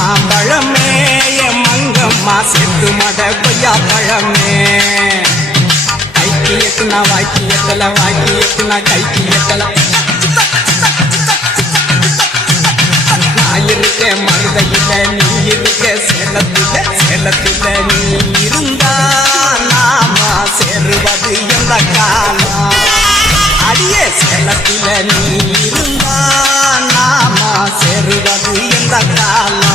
மாம்பழமே என் மங்கம்மா செத்து மட கொய்யா பழமே கைக்கு எட்டுனா வாய்க்கு எட்டல வாய்க்கு எட்டுனா கைக்கு எட்டல நான் இருக்கேன் மருதையில நீ இருக்க சேலத்துல சேலத்துல நீ இருந்தா நாம சேருவது எந்த காலம் அடியே சேலத்துல நீ இருந்தா நாம சேருவது எந்த காலம்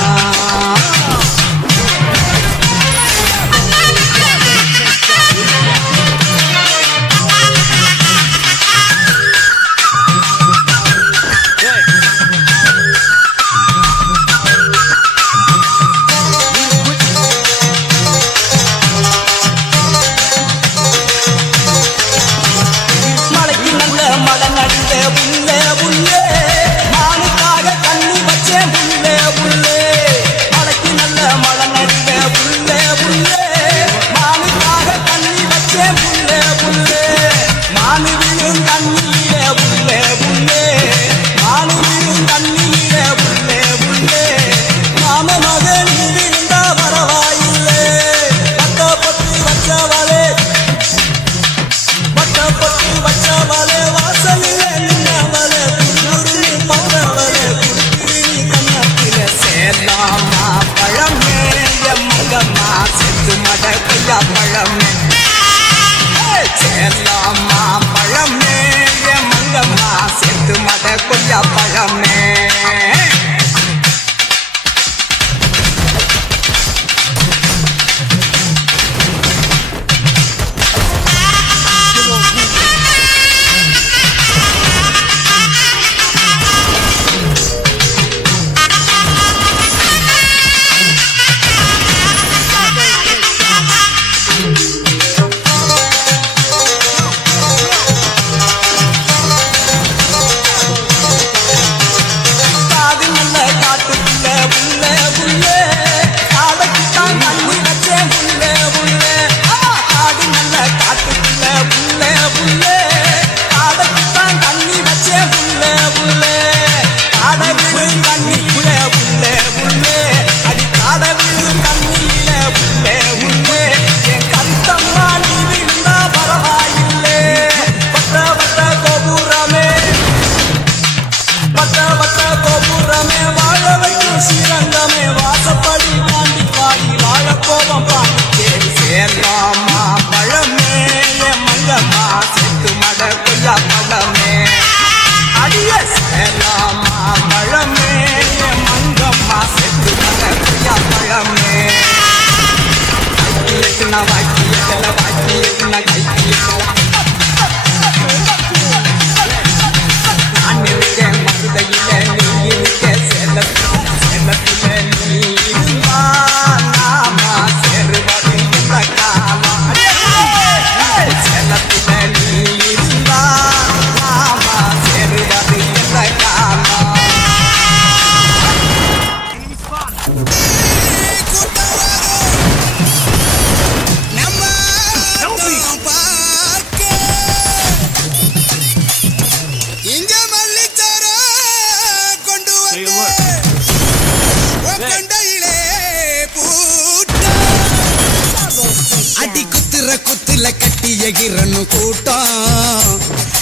எகிரனு கூட்டம்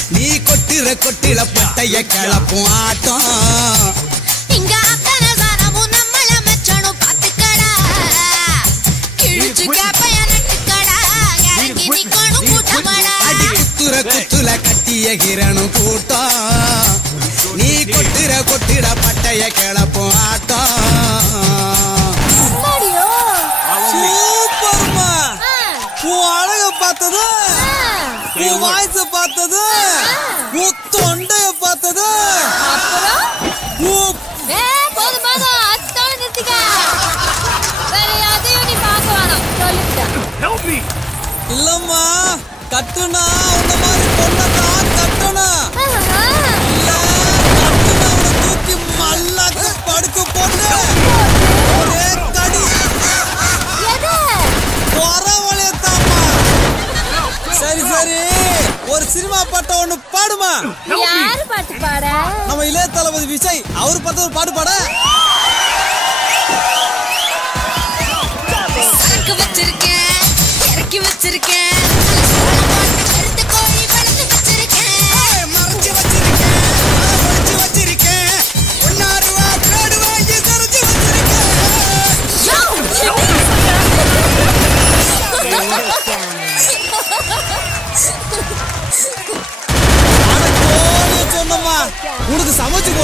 நீ கொட்டிற கொட்டில பட்டைய கிளப்பும் ஆட்டம் இங்க அத்தனை சனமும் நம்மள மெச்சனு பாத்துக்கடா கிழிச்சு கேப்பைய நட்டுக்கடா இறங்கி நிக்கணும் கூட்டமடா அடி குத்துற குத்துல கட்டி எகிரனு கூட்டம் நீ கொட்டிற கொட்டில பட்டைய கிளப்பும் ஆட்டம் சூப்பர்மா உன் அழக பார்த்தது உன் வாய்ஸ பார்த்தது உன் தொண்டைய பார்த்தது போதும் போதும் அத்தோட நிறுத்திக்க வேற யாரையும் நீ பார்க்க வேணாம் சொல்லிட்டேன் இல்லம்மா கட்டுனா உன்ன மாதிரி பொண்ணதான் கட்டணும் இல்ல கட்டுனா உன்னை தூக்கி மல்லாக்க படுக்க போட்டு ஒரே கடி சரி சரி ஒரு சினிமா பாட்ட ஒண்ணு பாடுமா யாரு பாட்டு பாட நம்ம இளைய தளபதி விஜய் அவர் பார்த்த ஒரு பாட்டு பாட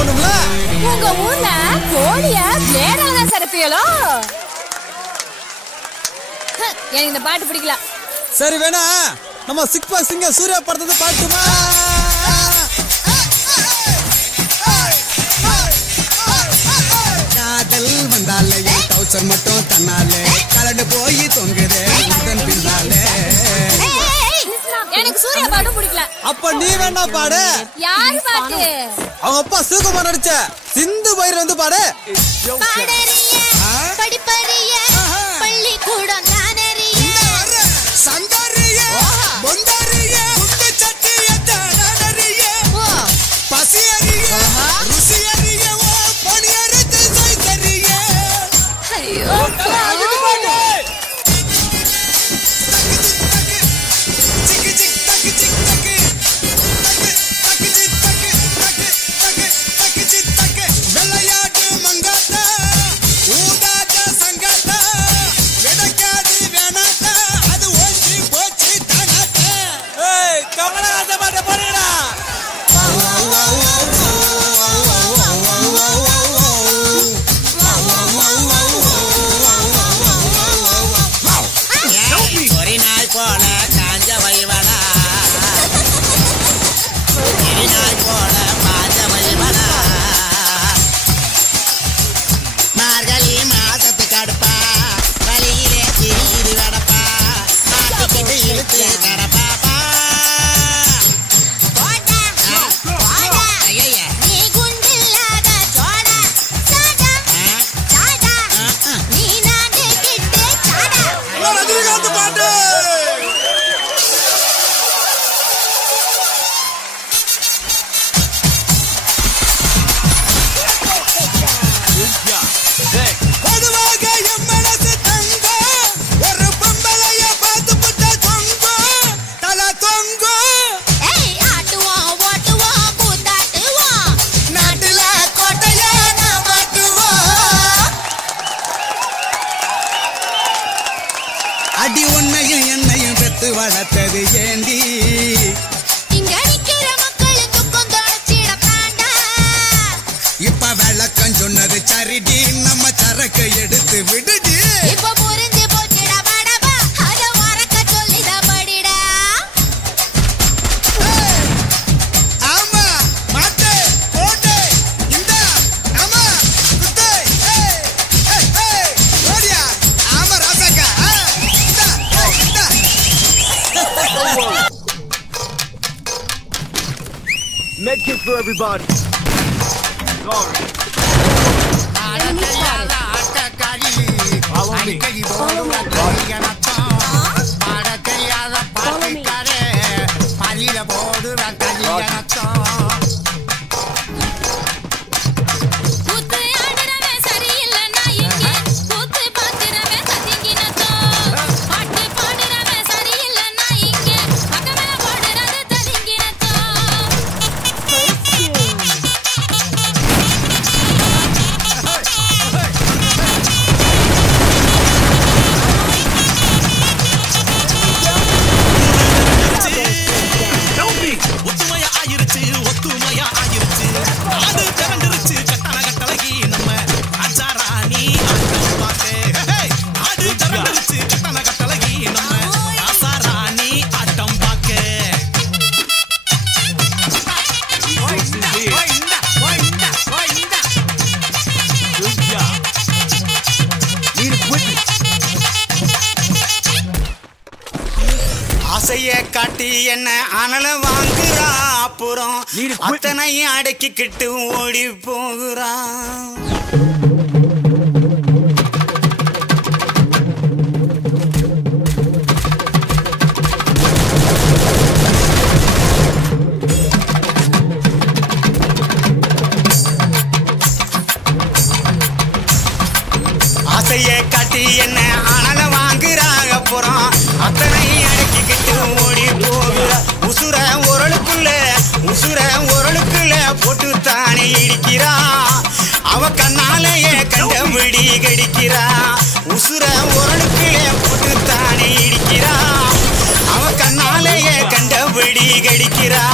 பண்ணும்ல. உங்க ஊர்ல கோழிய பிளேடால சரப்பியலோ? எனக்கு இந்த பாட்டு பிடிக்கல. சரி வேணா நம்ம சிக்பா சிங்க சூர்யா படத்தை பாட்டுமா? காதல் வந்தாலே டவுசர் மட்டும் தன்னாலே கலண்டு போய் தொங்குதே உடன் பின்னாலே. எனக்கு சூர்யா பாட்டும் பிடிக்கல. அப்ப நீ வேணா பாடு. யாரு பாட்டு? அவங்க அப்பா சிவகுமார் நடிச்ச சிந்து பயிர் வந்து பாடு. படிப்பறிய பள்ளிக்கூடம் நானறிய சந்தறிய பொந்தறிய உண்டு சட்டிய தானறிய பசியறிய ருசியறிய ஓ பணியறித்து சைதறிய. ஐயோ சிக் சிக் தக் சிக் தக் தக் சிக் தக் தக் சிக் தக் வெள்ளையாட்டு மங்காத்தா ஊதாத சங்காத்தா எடக்காது வேணாத்தா அது ஓஞ்சி போச்சு தானாத்தா. ஏய் கமலஹாச பாட்ட பாடுங்கடா. ஒரு நாள் போல காஞ்ச வயவனா ஒரு நாள் போல பாஞ்ச வயவனா மார்கழி மாசத்து கடுப்பா வழியிலே திரியிரு கடப்பா மாட்டிக்கிட்டு இழுத்து கடப்பாப்பா. நீ குண்டில்லாத சோடா சாடா சாடா நீ நானே கிட்டே சாடா. ரஜினிகாந்த் பாட்டு. பொதுவாக என் மனசு தங்கம் ஒரு பொம்பளைய பார்த்து புட்ட தொங்கும் தலை தொங்கும். ஏய் ஆட்டுவோம் ஓட்டுவோம் பூத்தாட்டுவோம் நாட்டுல கோட்டைய நான் மாட்டுவோம். அடி உன்னையும் என்னையும் பெத்து வளர்த்தது ஏந்தி. இங்க நிக்கிற மக்களும் துக்கம் தொடச்சிடத்தாண்டா. இப்ப விளக்கம் சொன்னது சரிடி நம்ம சரக்கு எடுத்து விடுடி. இப்ப புரிஞ்சு போச்சுடா படபா அத மறக்க சொல்லிட படிடா. ஆமா மாட்டு போட்டு இந்த ஆமா குத்து ஓடியா ஆமா ராசாக்கா இந்த Medkit for everybody. Sorry. Follow me. கூத்து ஆடுறவன் சரியில்லைன்னா இங்கே கூத்து பாக்குறவன் ததிங்கினதோ. பாட்டு பாடுறவன் சரியில்லைன்னா இங்கே பக்கமே போடுறது ததிங்கினதோ. ஒத்துமையா ஆயிருச்சு ஒத்துமையா ஆயிருச்சு ஆடு திரண்டுருச்சு கட்டண கட்டளகி நம்ம அச்சாராணி ஆட்டம் பார்க்க. ஆடு திரண்டுருச்சு கட்டண கட்டளகி நம்ம அசாராணி ஆட்டம் பார்க்க. Good job. Need equipment. ஆசைய காட்டி என்ன அனல வாங்குறா அப்புறம் அத்தனையும் அடக்கிக்கிட்டு ஓடி போகிறான். ஆசைய காட்டி என்ன அனல வாங்குறாங்க அப்புறம் அத்தனை அடக்கிக்கிட்டு ஓடி போகிறா. உசுர உரளுக்குள்ள போட்டு தானே இடிக்கிறா. அவ கண்ணாலேயே கண்டபடி கடிக்கிறா. உசுர உரளுக்குள்ள போட்டு தானே இடிக்கிறா. அவ கண்ணாலேயே கண்டபடி கடிக்கிறா.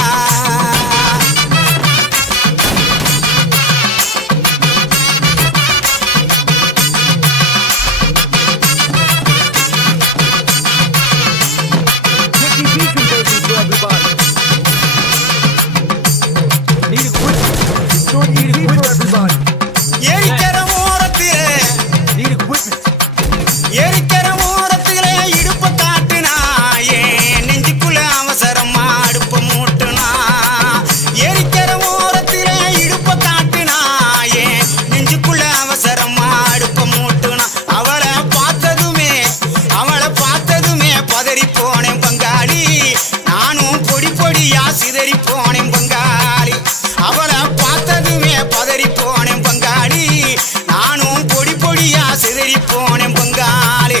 பதறி போனேன் பங்காளி.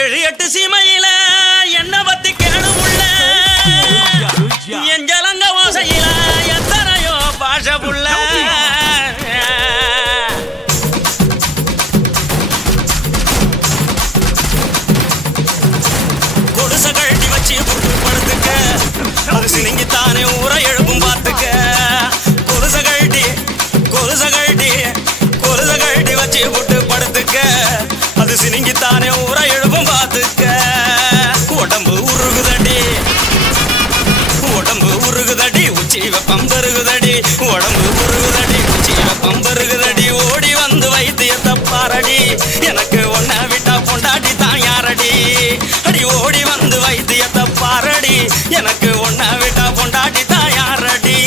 ஏழு எட்டு சீமையில என்ன பத்தி கேடு உள்ள என் ஜலங்க ஓசையில எத்தனையோ பாஷ புள்ள. கொடுச கழட்டி வச்சு புட்டு படுத்துக்க அது சினிங்கித்தானே ஊரை எழுப்பும் பார்த்துக்க. கொடுச கழட்டி வச்சு புட்டு படுத்துக்க அது சினிங்கித்தானே ஊரை எழுப்பும் பார்த்துக்க. உடம்பு உருகுதடி உச்சி வெப்பம் பெருகுதடி. உடம்பு உருகுதடி உச்சி வெப்பம் பெருகுதடி. ஓடி வந்து வைத்தியத்தை பாரடி எனக்கு ஒன்ன விட்டா பொண்டாட்டி தான் யாரடி. அடி ஓடி வந்து வைத்தியத்தை பாரடி எனக்கு ஒன்ன விட்டா பொண்டாட்டி தான் யாரடி.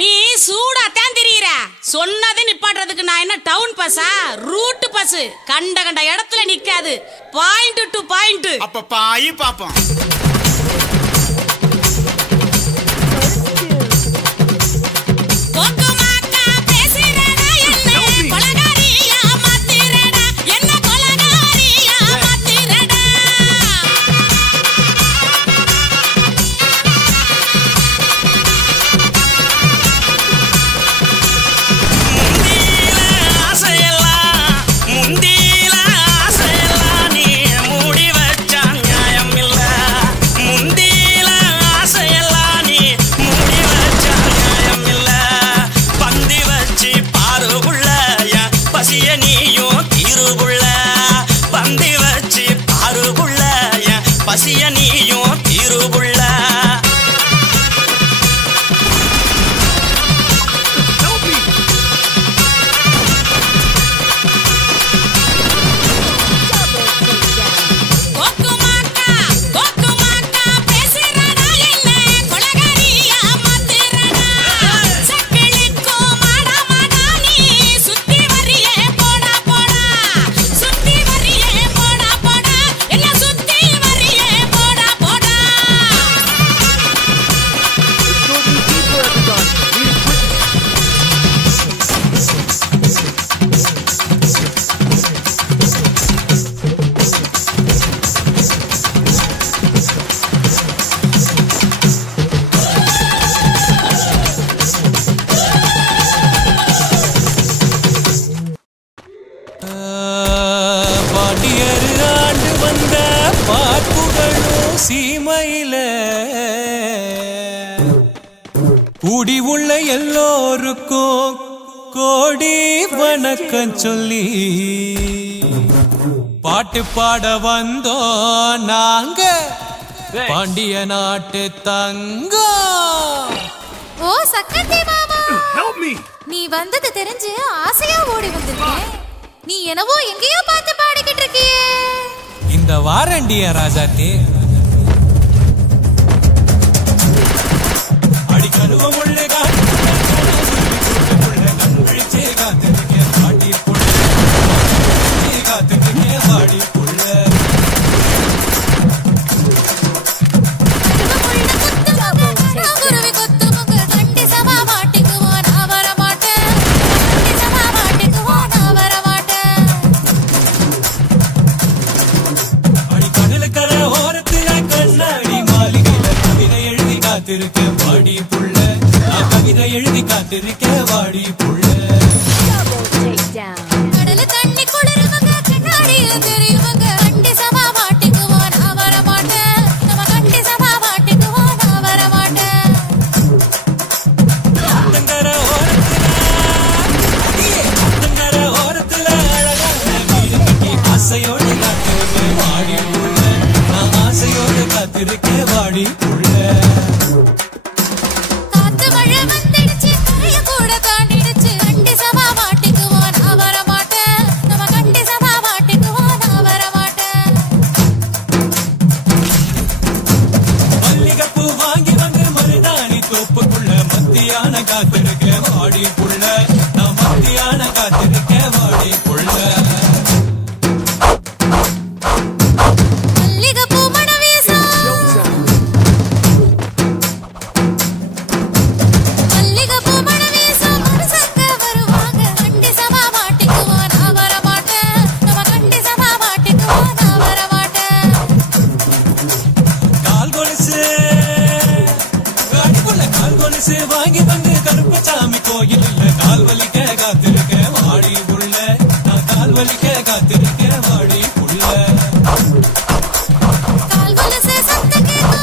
நீ சூடாத்தான் தெரியுற. சொன்னது நிப்பாட்டுறதுக்கு நான் என்ன டவுன் பஸ்ஸா? Root bus. கண்ட இடத்துல நிக்காது. Point to point. அப்ப பாயி பாப்போம். பசிய நீயும் தீருபுள்ள. சீமையில கூடி உள்ள எல்லோருக்கும் கோடி வணக்கம் சொல்லி பாட்டு பாட வந்தோம் நாங்க பாண்டிய நாட்டு தங்கம். ஓ சக்கந்தி மாமா, Help me! நீ வந்தது தெரிஞ்சு ஆசையா ஓடி வந்திருக்கேன். நீ என்னவோ எங்கேயோ பார்த்து பாடிக்கிட்டு இருக்கியே. இந்த வாரண்டிய ராஜாத்தி அடிக்கருவ முள்ளே காத்திருக்க வாடி புள்ள, நான் கவிதை எழுதி காத்திருக்க வாடி புள்ள. கடல தண்ணி குளிருவங்க கண்ணாடியில தெரியுவங்க கண்டி சபா மாட்டிக்குவோம் நான் வர மாட்டேன். நம்ம கண்டி சபா மாட்டிக்குவோம் நான் வர மாட்டேன். தங்கர ஓரத்துல அழகான வீடு கட்டி ஆசையோடு காத்திருக்க வாடி புள்ள, நான் ஆசையோடு காத்திருக்க வாடி புள்ள. காத்து மழை வந்துடுச்சு கரைய கூட தாண்டிடுச்சு கண்டி சபா மாட்டிக்குவோம் நான் வர மாட்டேன் நம்ம கண்டி சபா மாட்டிக்குவோம் நான் வர மாட்டேன். மல்லிகைப்பூ வாங்கி வந்து மருதாணி தோப்புக்குள்ள மத்தியான காத்திருக்க வாடி புள்ள. நான் மத்தியான காத்திருக்க வாடி புள்ள. மல்லிகைப்பூ மணம் வீசும் மல்லிகைப்பூ மணம் வீசும் மனுஷங்க வருவாங்க கண்டி சபா மாட்டிக்குவோம் நான் வர மாட்டேன் நம்ம கண்டி சபா மாட்டிக்குவோம் நான் வர மாட்டேன். கால் கொலுசு காட்டுக்குள்ள கால் கொலுசு வாங்கி வந்து கருப்பசாமி கோயில் இல்ல கால் வலிக்க காத்திருக்க வாடி புள்ள. நான் கால் வலிக்க காத்திருக்க வாடி புள்ள. கால் வலசே சத்தம் கேட்கும்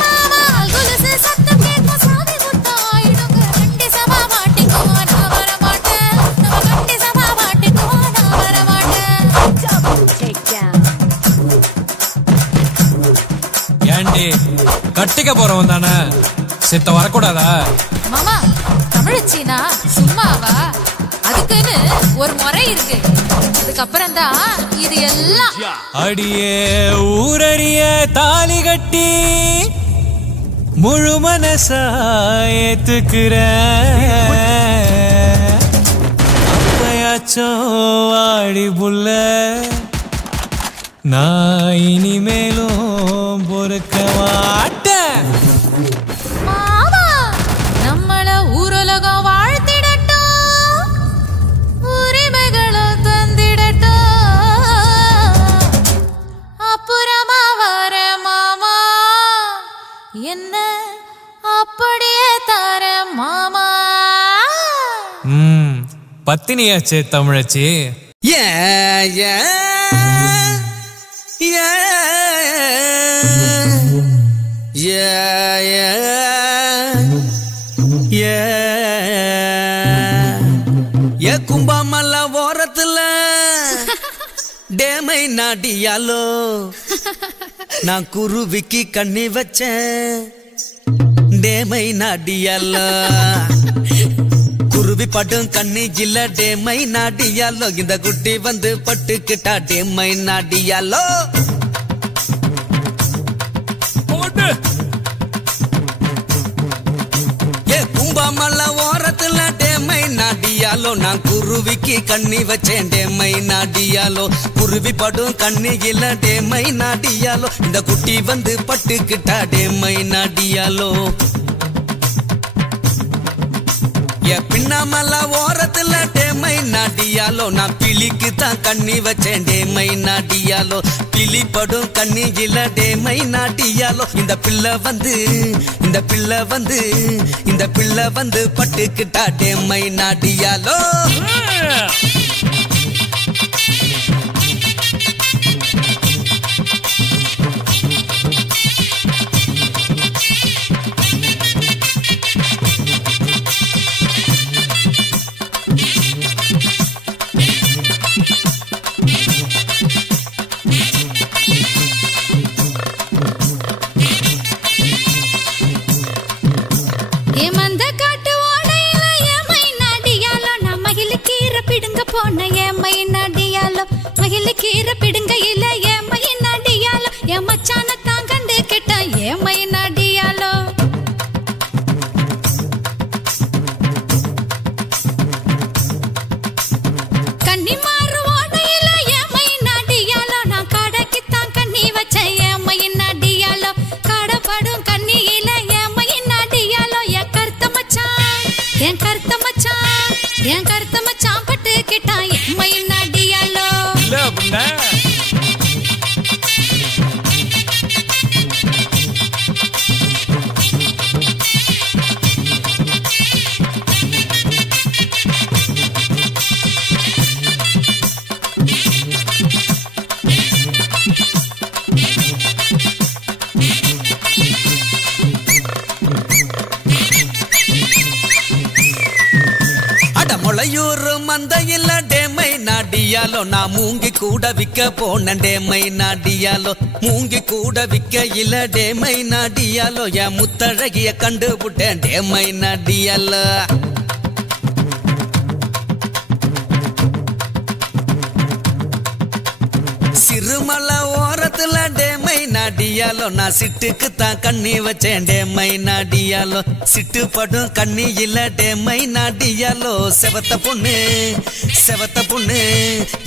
மாமா கால் வலசே சத்தம் கேட்கும் சாமி முத்தம் ஆயிடுங்க கண்டி சபா மாட்டிக்குவோம் நான் வர மாட்டேன் நம்ம கண்டி சபா மாட்டிக்குவோம் நான் வர மாட்டேன். ஏண்டி கட்டிக்க போறவன் தானே சித்த வரக்கூடாதா? மாமா தமிழச்சினா சும்மாவா அதுக்குன்னு ஒரு முறை இருக்கு அதுக்கப்புறம் தான் இது எல்லாம். அடியே ஊரறிய தாலி கட்டி முழு மனசா ஏத்துக்கிற அப்பயாச்சும் வாடி புள்ள. நான் இனிமேலும் பொறுக்க மாட்டேன். மாமா நம்மள ஊரலகம் வாழ்த்திடட்டும் உரிமைகளை தந்திடட்டும் அப்புறமா வர மாமா என்ன அப்படியே தர மாமா. பத்தினியாச்சே தமிழச்சி. கும்பாமல்ல ஓரத்துல டேமை நாடியாலோ நான் குருவிக்கு கண்ணி வச்சேன் டேமை நாடியாலோ குருவி பட்டும் கண்ணி இல்ல டேமை நாடியாலோ இந்த குட்டி வந்து பட்டுக்கிட்டா டேமை நாடியாலோ. கும்பாமல்ல ஓரத்துல டேமை நாடியாலோ நான் குருவிக்கு கண்ணி வச்சேன் டேமை நாடியாலோ குருவி படும் கண்ணி இல்ல டேமை நாடியாலோ இந்த குட்டி வந்து பட்டுக்கிட்டா டேமை நாடியாலோ. பின்னாமல்ல ஓரத்துல டேமை நாடியாலோ நான் பிலிக்கு தான் கண்ணி வச்சேன் டேமை நாடியாலோ பிலி படும் கண்ணி இல்ல டேமை நாடியாலோ இந்த பிள்ளை வந்து பட்டுக்கிட்டா டேமை நாடியாலோ. மகிழ்க்கீர பிடுங்கையில ஏமை நடியாலோ என் மச்சான தான் கண்டு கிட்ட ஏமை நடியாலோ. கண்ணி மாறு ஓடையில ஏமை நடியாலோ நான் கடைக்குத்தான் கண்ணி வச்ச ஏமை நடியாலோ கடப்படும் கண்ணியில ஏமை நடியாலோ என் கருத்த மச்சான் பட்டு கிட்டான் ஏமை நடியாலோ. டியாலோ நான் மூங்கி கூட விக்க போனேன் மைனா டியாலோ மூங்கி கூட விக்க இல்ல மைனா டியாலோ என் முத்தழகிய கண்டுபிட்டேன் மைனா டியாலோ சிறுமலை ஓரத்துல மைனா டியாலோ நான் சிட்டுக்கு தான் கண்ணி வச்சேன் மைனா டியாலோ சிட்டு படும் கண்ணி இல்ல மைனா டியாலோ செவத்த பொண்ணு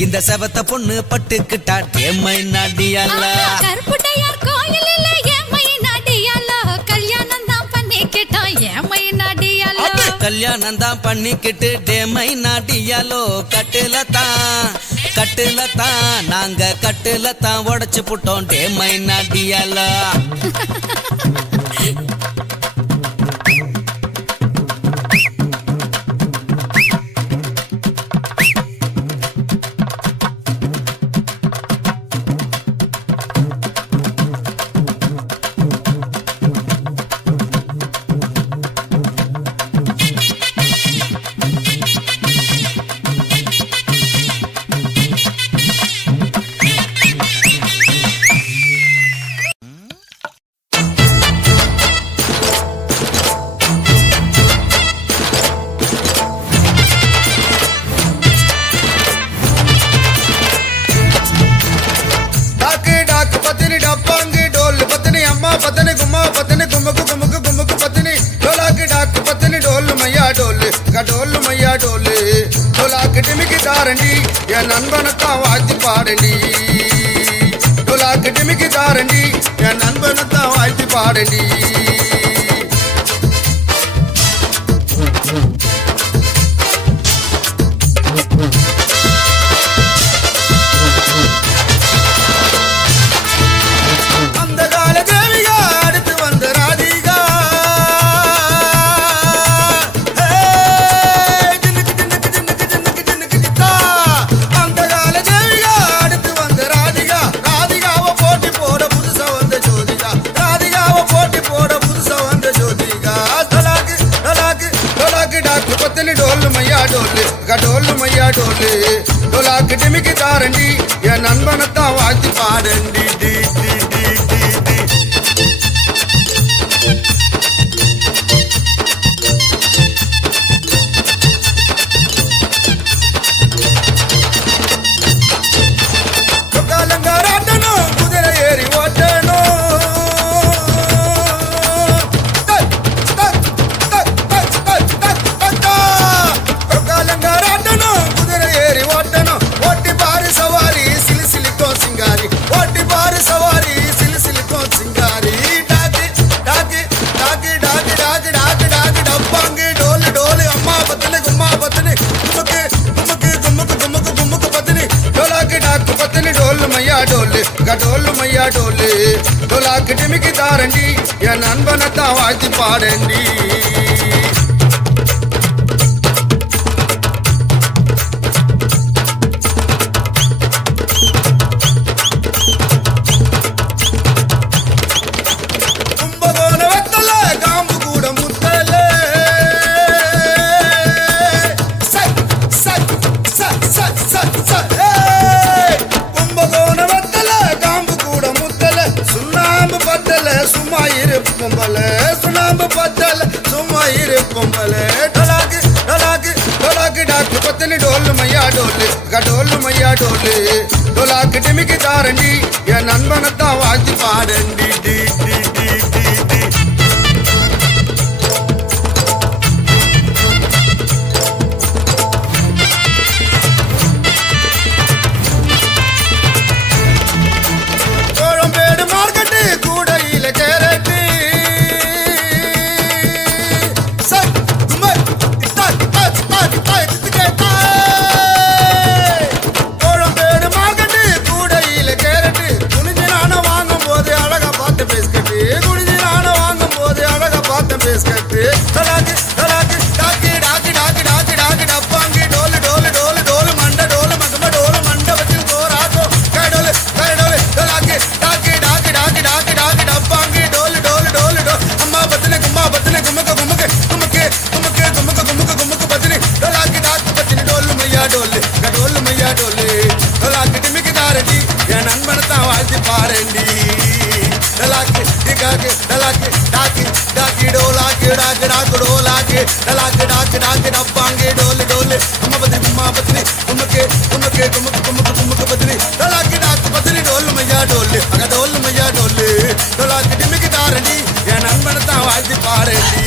இந்த செவத்த பொண்ணு பட்டுக்கிட்டா மைனா டியாலோ கருப்புடையார் கோயிலில் மைனா டியாலோ கல்யாணம் தான் பண்ணிக்கிட்டோம் மைனா டியாலோ கல்யாணம் தான் பண்ணிக்கிட்டு மைனா டியாலோ கட்டுல தான் நாங்க கட்டுல தான் உடைச்சு புட்டோம் மைனா டியாலோ என் நண்பனத்தான் வாழ்த்தி பாடண்டி டிமிக்கி தாரண்டி என் நண்பனத்தான் வாழ்த்தி பாடண்டி அந்த கால தேவிகா அடுத்து வந்த ராதிகா डोल मैया डोले डोलाक डिमिकी तारंडी या नंबनता वाती पाडंडी डी डी डी डी डी कालंगाराटनो कुदिरे एरी ओटनो डोल मैया डोले डोलाक डिमिकी तारंडी या नंबनता वाती पाडंडी सुनाम बदल सुमाइर पोंबले ढोलाक ढोलाक ढोलाक डाक पतनी डोल मैया डोले गडोल मैया डोले ढोलाक डिमिकी तारंडी या नंबनता वाती पाडंडी डी डी डी डी डी कोळंबेड मार्केट कूडईले कैरेट कोळंबेड मार्केट कूडईले कैरेट तुनिஞ்சு நான வாங்கும் போது அழகா डाके डलाके डाके डाके डोलाके डाके डाके डोलाके डलाके डाके डाके डब्बांगे डोले डोले गुम्मा बदली गुमके गुमके गुमके गुमके गुमके बदली डलाके डाके बदली डोल मैया डोले अगर डोल मैया डोले डोलाके डिमिकी दारनी या नंबरता वादी पारली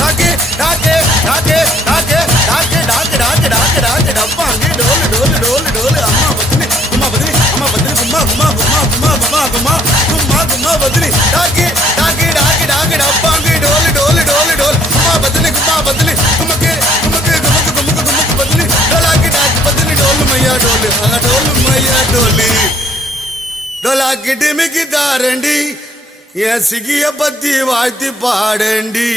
डाके डाके डाके डाके डाके डाके डाके डाके डाके डब्बांगे डोले डोले डोले डोले अम्मा बदली गुम्मा गुम्मा गुम्मा गुम्मा गुम्मा गुम्मा गुम्मा बदली डाके डाके डाके डाके डब्बांगे डोले डोले डोले डोले गुम्मा बदली गुमके गुमके गुमके गुमके गुमके बदली डलाके डाके बदली डोल मैया डोले हाँ डोल मैया डोली डोलाके डिमिकी दारंडी ये सिगिया बद्दी वादी पाडंडी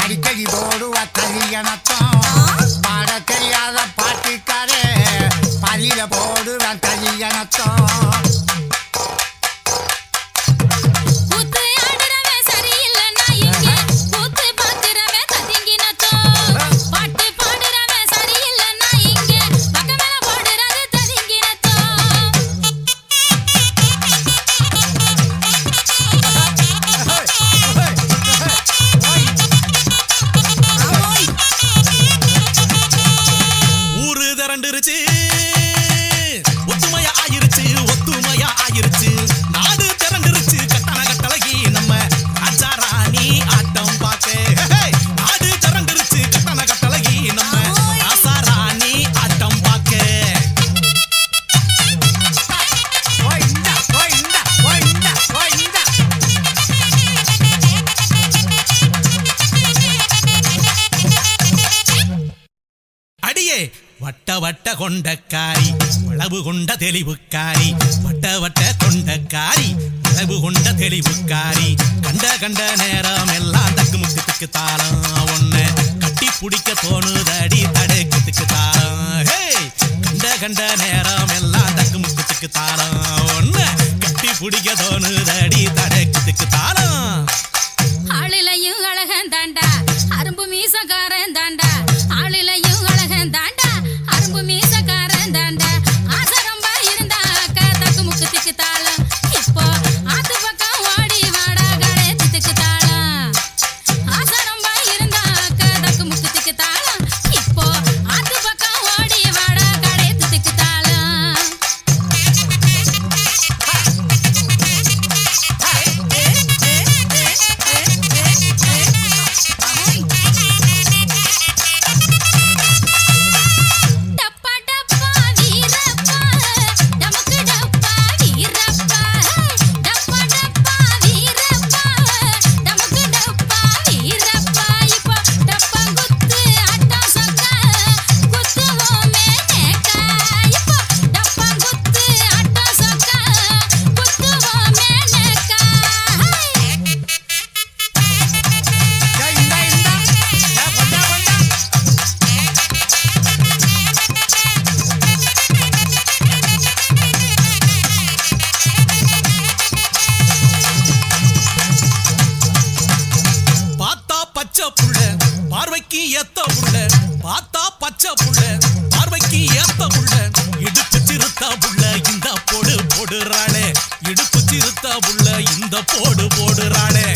அடிக்கடி போடுவ கல்யாணத்தம் பாட தெரியாத பாட்டுக்காரே பள்ளியில போடுவேன் கல்யாணத்தம் வட்ட வட்ட கொண்டக்காரி வளவு கொண்ட தெளிவுக்காரி வட்ட வட்ட கொண்டக்காரி வளவு கொண்ட தெளிவுக்காரி கண்ட கண்ட நேரம் எல்லாம் தக்கு முக்கு திக்கு தாளம் ஒன்ன கட்டி பிடிக்க தோணுதடி தடைக்கு திக்கு தாளம் ஹே கண்ட கண்ட நேரம் எல்லாம் தக்கு முக்கு திக்கு தாளம் ஒன்ன கட்டி பிடிக்க தோணுதடி தடைக்கு திக்கு தாளம் ஆளிலையும் அழகன் தாண்டா அரும்பு மீசக்காரன் தாண்டா ஆளிலையும் அழகன் தாண்டா அரும்பு மீசக்காரன் தாண்டா ஆசை ரொம்ப இருந்தா தக்கு முக்கு திக்கு தாளம் இப்போ ஆத்து பக்கம் ஓடி வாடா கடை திக்கு தாளம் ஆசை ரொம்ப இருந்தா தக்கு முக்கு திக்கு தாளம் இப்போ ஆத்து பக்கம் ஓடி வாடா கடை திக்கு தாளம் பார்வைக்கு ஏத்த புள்ள பார்த்தா பச்சை புள்ள பார்வைக்கு ஏத்த புள்ள இடுப்பு சிறுத்தா புள்ள இந்த போடு போடுறாளே இடுப்பு சிறுத்தா புள்ள இந்த போடு போடுறாளே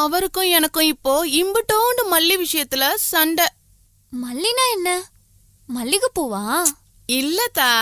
அவருக்கும் எனக்கும் இப்போ இம்புட்டோண்டு மல்லி விஷயத்துல சண்டை. மல்லினா என்ன? மல்லிகை பூவா? இல்லதா.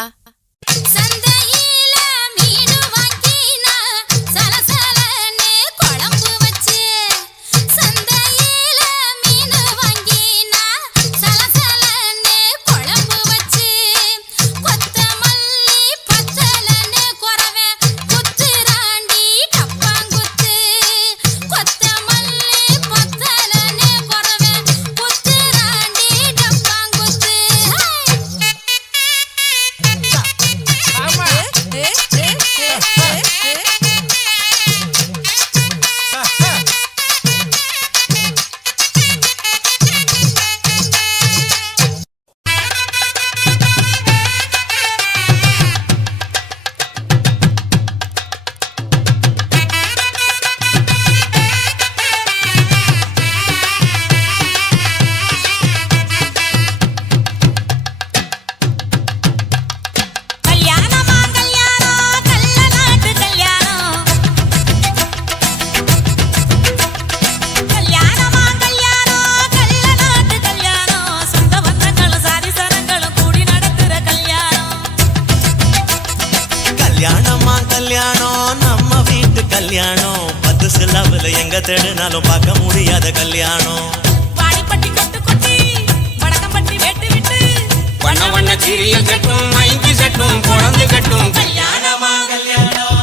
கல்யாணம் 10 சில்லாவுல எங்க தேடினாலும் பார்க்க முடியாத கல்யாணம் வாடிப்பட்டி கொட்டு கொட்டி வடக்கம்பட்டி வெட்டு விட்டு வண்ண வண்ண சீரியல் கட்டும் மைக்கி சட்டும் குழந்தை கட்டும் கல்யாணமா கல்யாணம்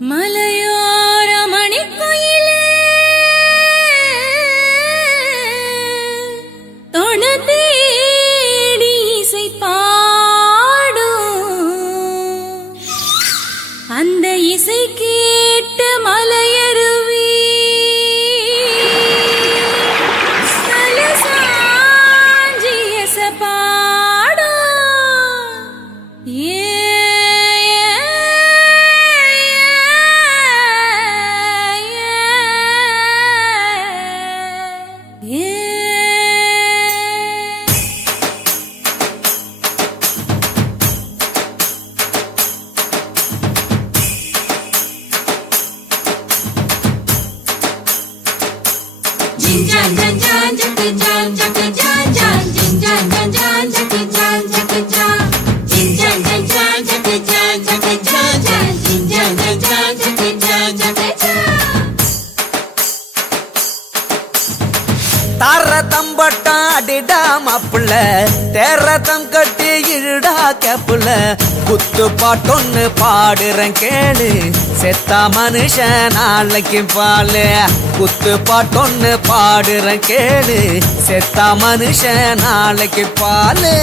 மலையோர மணிக்குயிலே தொண தேடி இசை பாடும் அந்த இசை கேட்டு மலையருவி தலசாஞ்சி எசப்பாடும் கேப்புல குத்து பாட்டொன்னு பாடுறேன் கேளு செத்தா மனுஷன் நாளைக்கு பாலு குத்து பாட்டொன்னு பாடுறேன் கேளு செத்தா மனுஷன் நாளைக்கு பாலு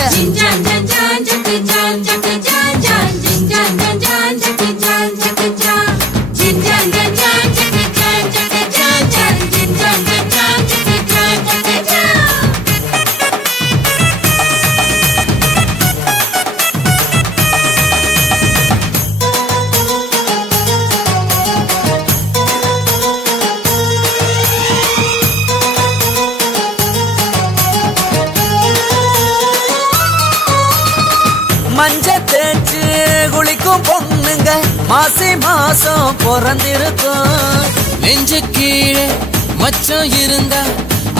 மஞ்ச தேய்ச்சு குளிக்கும் பொண்ணுங்க மாசி மாசம் பிறந்திருக்கும் நெஞ்சு கீழே மச்சம் இருந்தா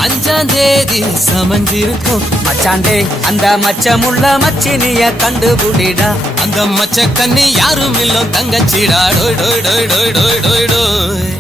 5ஆம் தேதி சமஞ்சிருக்கும் மச்சாண்டே அந்த மச்சமுள்ள மச்சினிய கண்டுபிடிடா அந்த மச்ச கண்ணி யாரும் இல்லம் தங்கச்சிடா டோய் டோய் டோய் டோய் டோய் டோய் டோய்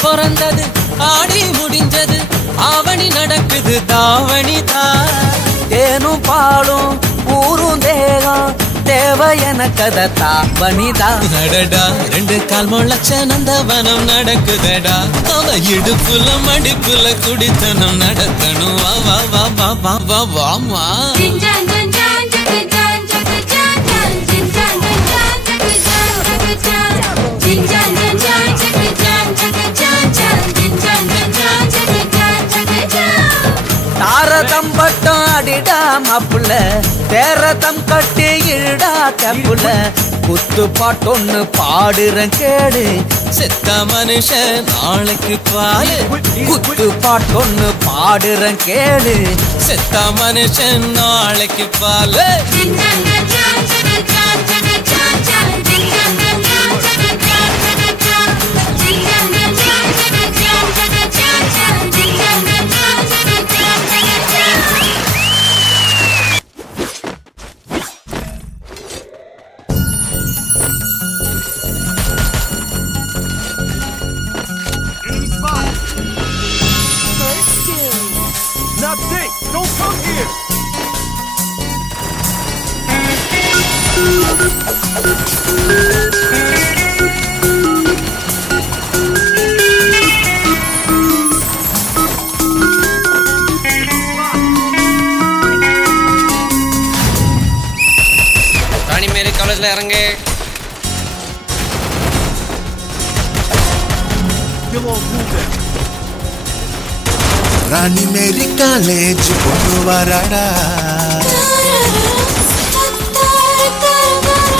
பிறந்தது ஆடி முடிஞ்சது ஆவணி நடக்குது தாவணி தான் தேனும் பாலும் ஊரும் தேகம் தேவை எனக்கத தாவணிதா நடடா 2 கால் முளைச்ச நந்தவனம் நடக்குதடா அவ இடுப்புல மடிப்புல குடித்தனம் நடக்கணும் வா வா வா வா வா வா வாமா தாரதம் பட்டம் அடிடா மாப்புல தேரதம் கட்டி இழுடா கேப்புல குத்து பாட்டொன்னு பாடுறேன் கேடு செத்த மனுஷன் நாளைக்கு பாலு குத்து பாட்டொன்னு பாடுறேன் கேடு செத்த மனுஷன் நாளைக்கு Balu Nothing! Don't come here! ராணி மேரி காலேஜ்ல இறங்கு ராணி மேரி காலேஜ் பொண்ணு வராடா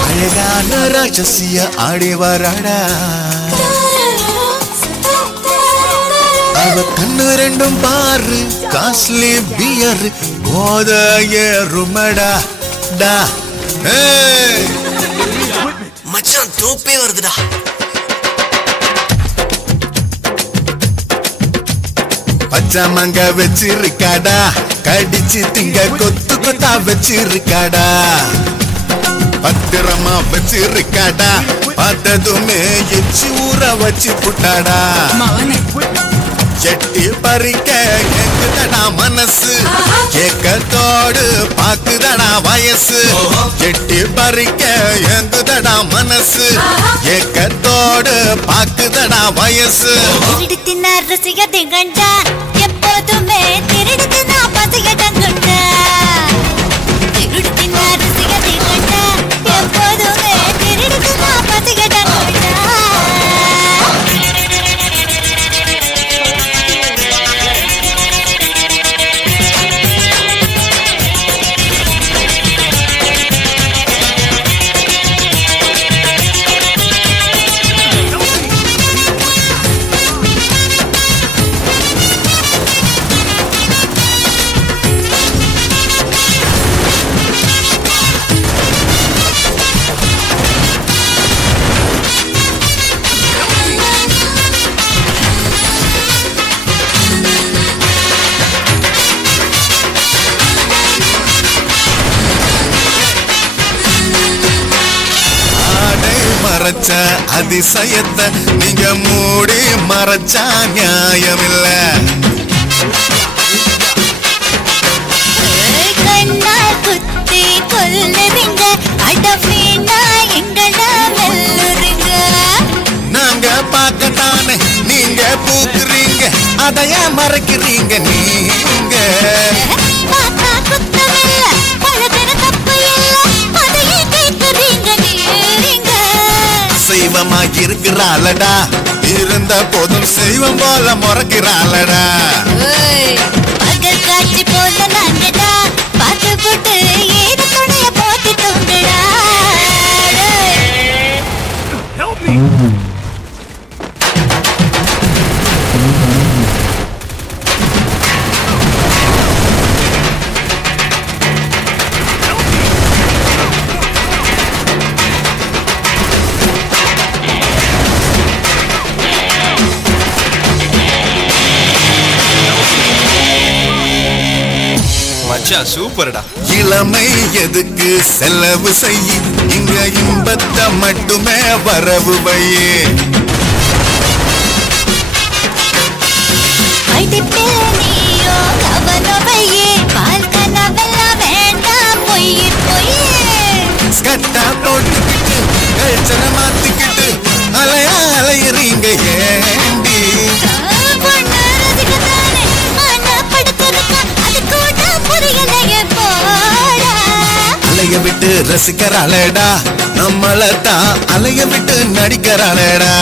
அழகான ராட்சசிய ஆடி வராடா அவ கண்ணு 2 பாரு காஸ்ட்லி பியர் போத ஏறுமடா டா மச்சான் தோப்பே வருதுடா பச்சாமங்க வச்சிருக்காடா கடிச்சு திங்க கொத்து கொத்தா வச்சிருக்காடா பத்திரமா வச்சிருக்காடா பார்த்ததுமே எச்சி ஊற வச்சு புட்டாடா செட்டி பறிக்க கேக்குதடா மனசு கேக்கத்தோடு பாக்குதடா வயசு செட்டி பறிக்க எங்குதடா மனசு கேக்கத்தோடு பாக்குதடா வயசு ரசிகதை கண்டா எப்போதுமே திருடுத்து நான் பசிகட்டா திருடுத்து நான் ரசிகதை கண்டா எப்போதுமே திருடுத்து நான் பசிகட்டா மறைச்ச அதிசயத்தை நீங்க மூடி மறைச்சா நியாயமில்ல. கண்ணால் குத்தி கொல்லுறீங்க அடமீனா எங்கள வெல்லுறீங்க. நாங்க பார்க்கத்தானே நீங்க பூக்குறீங்க அதைய மறைக்கிறீங்க நீங்க. பார்த்தா குத்தமில்ல பழகிற தப்பு இல்ல அதையே கேட்குறீங்க நீங்க. செய்வமா இருக்கிறாளடா இருந்த போதும் செய்வம் போல முறைக்கிறாளடா. பகல் காட்சி போல நாங்கடா பார்த்து போட்டு ஏது துணைய போத்தி தூங்குடா. சூப்பர்டா. இளமை எதுக்கு செலவு செய்ய இங்க இன்பத்தை மட்டுமே வரவு வையே. நீயோ கவனவையே பால் கனவெல்லாம் வேண்டாம் பொய்யே பொய்யே. ஸ்கட்டா போட்டுக்கிட்டு கல்ச்சர மாத்திக்கிட்டு அலையா அலையறீங்க ஏண்டி. அலைய விட்டு ரசிக்கிறாளேடா நம்மளத்தான் அலைய விட்டு நடிக்கிறாளேடா.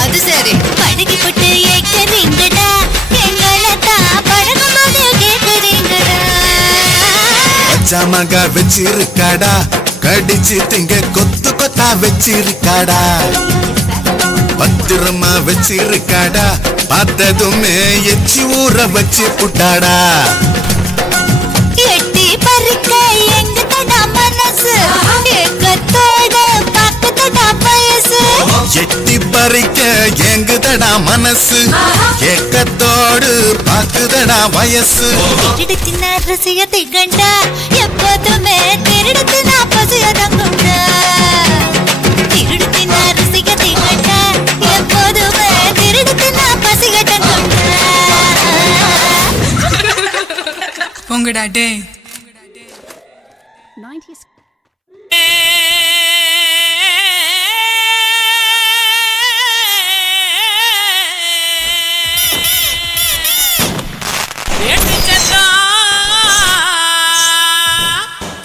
அது சரி பழகி போட்டு ஏக்கிறீங்கடா எங்களத்தான் பழகும் போது கேட்குறீங்கடா. பச்சா மகா வச்சிருக்காடா கடிச்சு திங்க கொத்து கொத்தா வச்சிருக்காடா. பத்திரமா வச்சிருக்காடா பார்த்ததுமே எச்சி ஊற வச்சு புட்டாடா. எட்டி பறிக்க எங்க தடா மனசு ஏக்கத்தோட பக்கத்தடா வயசு. எட்டி பறிக்க எங்குதடா மனசு ஏக்கத்தோடு பாக்குதடா வயசு. திருடுத்தின ரசியத்தை கண்டா எப்போதுமே திருடுத்தின பசியதங்குண்டா. திருடுத்தின ரசியத்தை கண்டா எப்போதுமே திருடுத்தின பசியதங்குண்டா. போங்கடா டேய்.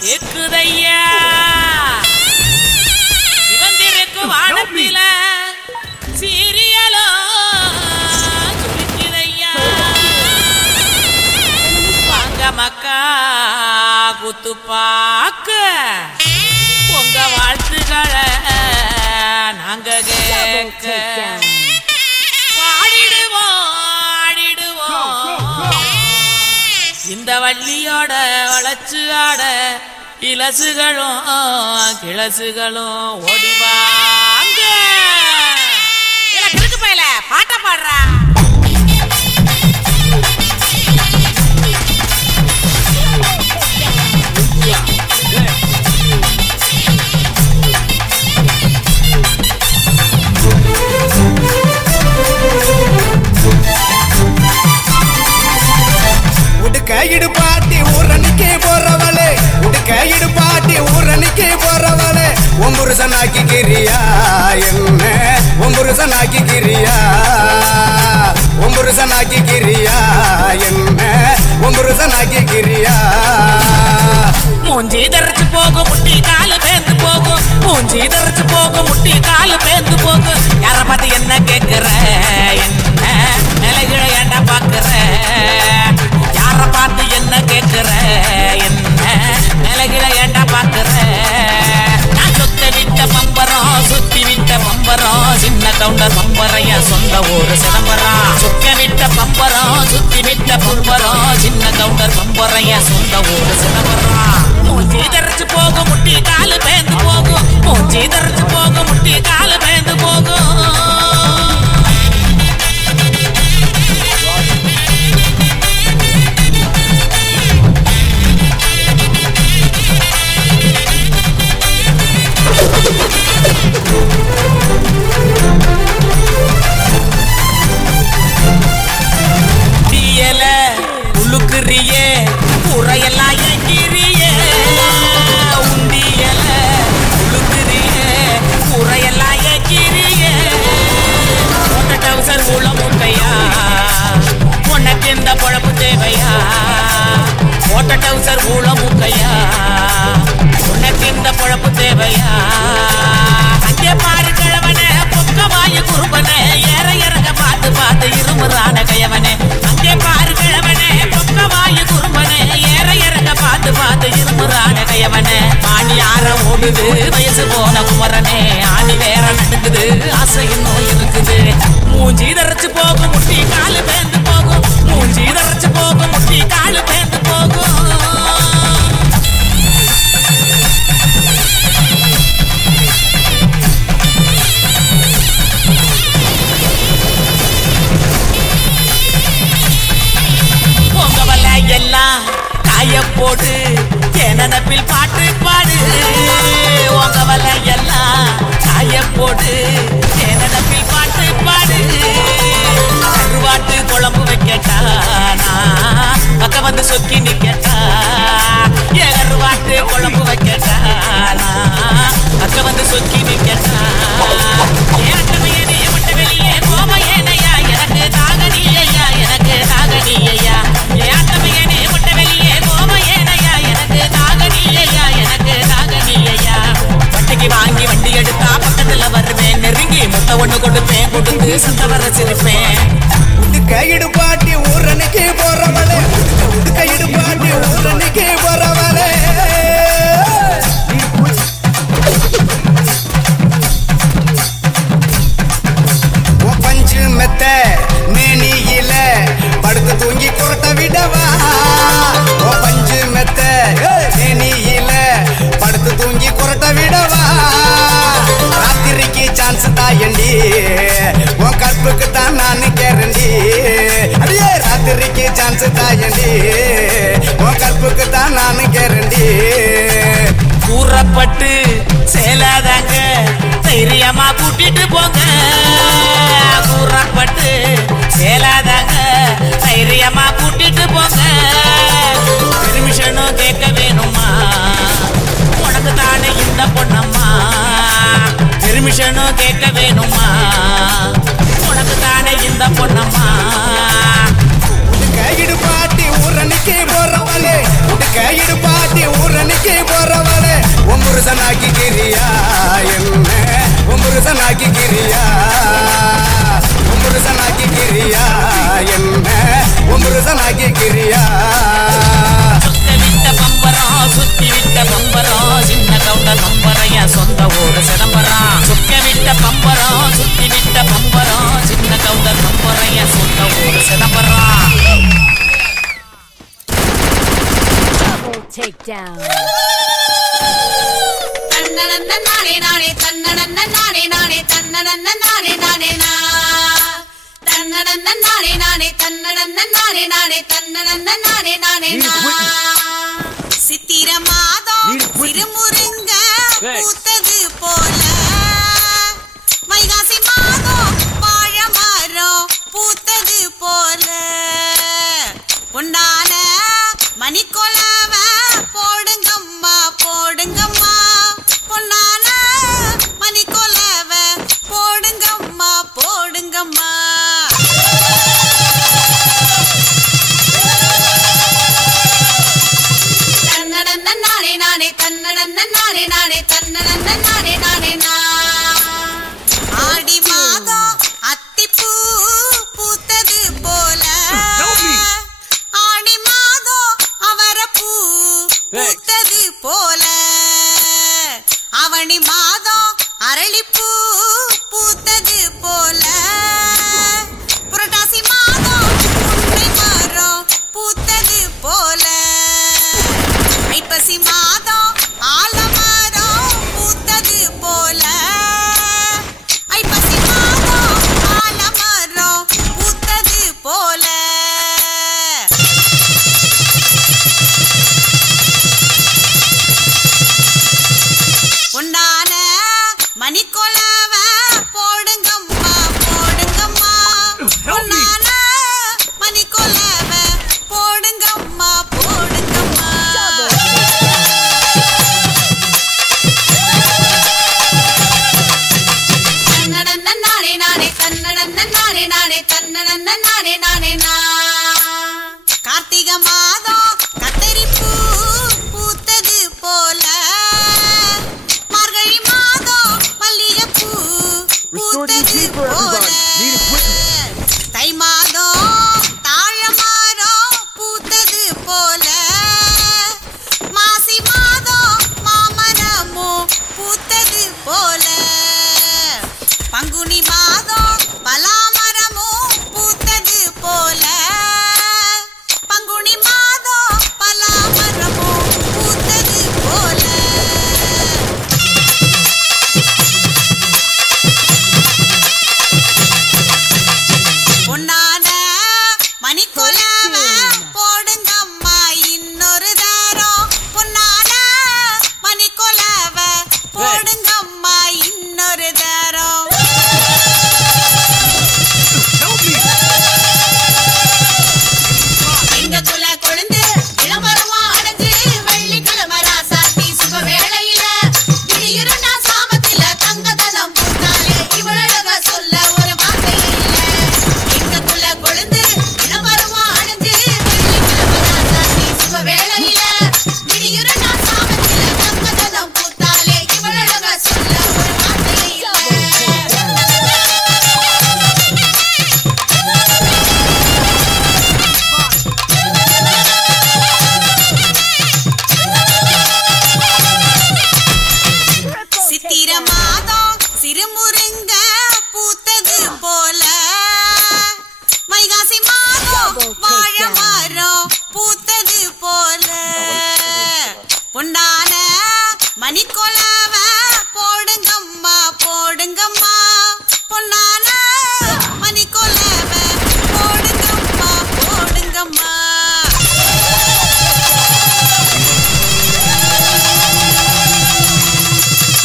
கேக்குதையா சிவந்திருக்கு வானத்தில சீரியலோ சுழிக்குதையா. வாங்க மக்கா குத்து பாக்க உங்க வாழ்த்துக்களை நாங்க கேட்க பாடிடுவோம் ஆடிடுவோம். இந்த வள்ளியோட வளச்சு ஆட இலசுகளும் கிளசுகளும் ஓடிவாங்க. கிறுக்கு பையல பாட்ட பாடுறா. உடுக்கையிடு பாட்டி ஊரணிக்கு போறவளே உடுக்கையிடு பாட்டி ஊரணிக்கு போறவளே. ஒம்புருசனாக்கி கிரியா என்ன ஒம்புருசனாக்கி கிரியா ஒம்புருசனாக்கி கிரியா என்ன ஒம்புருசனாக்கி கிரியா. மூஞ்சி தரைச்சு போகும் முட்டி காலு பேந்து போகும் மூஞ்சி தரைச்சு போகும் முட்டி காலு பேந்து போகும். யார பார்த்து என்ன கேக்குற என்ன நிலைகளை ஏண்டா பாக்குற. யார பார்த்து என்ன கேக்குற என்ன நிலைகளை ஏண்டா பாக்குற. நான் சொத்த விட்ட பம்பரம் சுத்தி விட்ட பம்பரம் சின்ன கவுண்டர் பம்பரைய சொந்த ஊரு சிதம்பரம். சுத்த விட்ட பம்பரம் சுத்தி விட்ட பம்பரம் சின்ன கவுண்டர் பம்பரைய சொந்த ஊரு சிதம்பரம். மூஞ்சி தரைச்சு போகும் முட்டி காலு பேந்து போகும் மூஞ்சி தரைச்சு போகும் முட்டி காலு பேந்து போகும். டவுசர் ஊழ முக்கையா உனக்கு இந்த பொழப்பு தேவையா அங்கே பாரு கிழவனே பொக்கவாய குறும்பனே ஏற இறங்க பார்த்து பார்த்து இருமுறான கையவனே அங்கே பாரு கிழவனே பொக்கவாய குறும்பனே ஏற இறங்க பார்த்து பார்த்து இருமுறான கையவனே ஆணி ஆற ஓடுது வயசு போன குமரனே ஆணி வேற நடக்குது ஆசை இன்னும் இருக்குது மூஞ்சி தரைச்சு போகும் முட்டி காலு பேந்து போகும் மூஞ்சி தரைச்சு போகும் முட்டி காலு பேந்து போகும் பொங்கவல எல்லாம் காய போடு நினப்பில் பாட்டு பாடு பொங்கவல எல்லாம் காய போடு நினப்பில் பாட்டு பாடு கருவாட்டு குழம்பு வைக்கட்டானா பக்க வந்து சொக்கி நிக்கட்டா கருவாட்டு குழம்பு வைக்கட்டானா பக்க வந்து சொக்கி நிக்கட்டா வெளியே கோம ஏனையா எனக்கு தாகனியா எனக்கு தாகனியா ஏட்டமையனே முட்டை வெளியே கோம ஏனையா எனக்கு தாகனியா எனக்கு தாகனியா வட்டிக்கு வாங்கி வண்டி எடுத்தா பக்கத்துல வருவேன் நெருங்கி முட்டை ஒண்ணு கொடுப்பேன் கொடுத்து சந்த வர சிரிப்பேன் கையிடு பாட்டி ஊரனுக்கு போறவளே கையிடு பாட்டி ஊரனுக்கு போறவளே பஞ்சு மெத்த மேனியில படுத்து தூங்கி குரட்ட விடவா பஞ்சு மெத்த மேனியில படுத்து தூங்கி குரட்ட விடவா ராத்திரிக்கு சான்ஸ் தாயண்டி உன் கற்புக்கு தான் நான் கேரண்டி அடியே ராத்திரிக்கு சான்ஸ் தாயண்டி உன் கற்புக்கு தான் நான் கேரண்டி கூறப்பட்டு சேலாதாங்க தைரியமா கூட்டிட்டு போங்க கூறப்பட்டு சேலாதாங்க தைரியமா கூட்டிட்டு போங்க பெர்மிஷனும் கேட்க வேணுமா உனக்கு தானே இந்த பொண்ணம்மா பெர்மிஷனும் கேட்க வேணுமா உனக்கு தானே இந்த பொண்ணம்மா கையிடு பாட்டி ஊரனுக்கு போறவளே கையிடு பாட்டி ஊரனுக்கு போறவளே ஒம்புருசனாக்கி கிரியா என்ன ஒம்புருசனாக்கி கிரியா ஒம்புருசனாக்கி கிரியா என்ன ஒம்புருசனாக்கி கிரியா விட்ட பம்பரம் சுத்தி விட்ட பம்பரம் சின்ன கவுண்டர் பம்பரைய சொந்த ஊரு சிதம்பரம் சுக்க விட்ட பம்பரம் சுத்தி விட்ட பம்பரம் சின்ன கவுண்டர் பம்பரைய சொந்த ஊரு சிதம்பரம் Takedown. தன்னனன்னே நானே தன்னனன்னே நானே தன்னனன்னே நானே நா தன்னனன்னே நானே தன்னனன்னே நானே தன்னனன்னே நானே நா சித்திர மாதம் சிறுமுருங்க பூத்தது போல வைகாசி மாதம் வாழை மரம் பூத்தது போல பொன்னான மணிக்கொலவ போடுங்க பூத்தது போல தை மாதம் தாழ மரம் பூத்தது போல மாசி மாதம் மாமரமும் பூத்தது போல பங்குனி மாதம் பலாமரமும் பூத்தது போல பங்குனி மாதம் பலாமரமும் பூத்தது போல பொன்னான மணிக்கொலவ போடுங்கம்மா இன்னொரு தரம் பொன்னான மணிக்கொலவ போடுங்கம்மா இன்னொரு தரம் எங்க குல கொழுந்து இளமரமா அடைஞ்சு வெள்ளிக்கிழமை ராசாத்தி சுப வேளையில திடீர்னு சாமத்தில தங்கதனம் பூத்தாலே இவளழக சொல்ல ஒரு வார்த்தை இல்ல எங்க குல கொழுந்து இளமரமா அடைஞ்சு வெள்ளிக்கிழமை ராசாத்தி சுப வேளையில திடீர்னு சாமத்தில தங்கதனம் பூத்தாலே இவளழக சொல்ல ஒரு வார்த்தை இல்ல சித்திர மாதம் சிறுமுருங்க பூத்தது போல வைகாசி மாதம் வாழ மரம் பூத்தது போல பொன்னான மணிக்கொலவ போடுங்கம்மா போடுங்கம்மா பொன்னான மணிக்கொலவ போடுங்கம்மா போடுங்கம்மா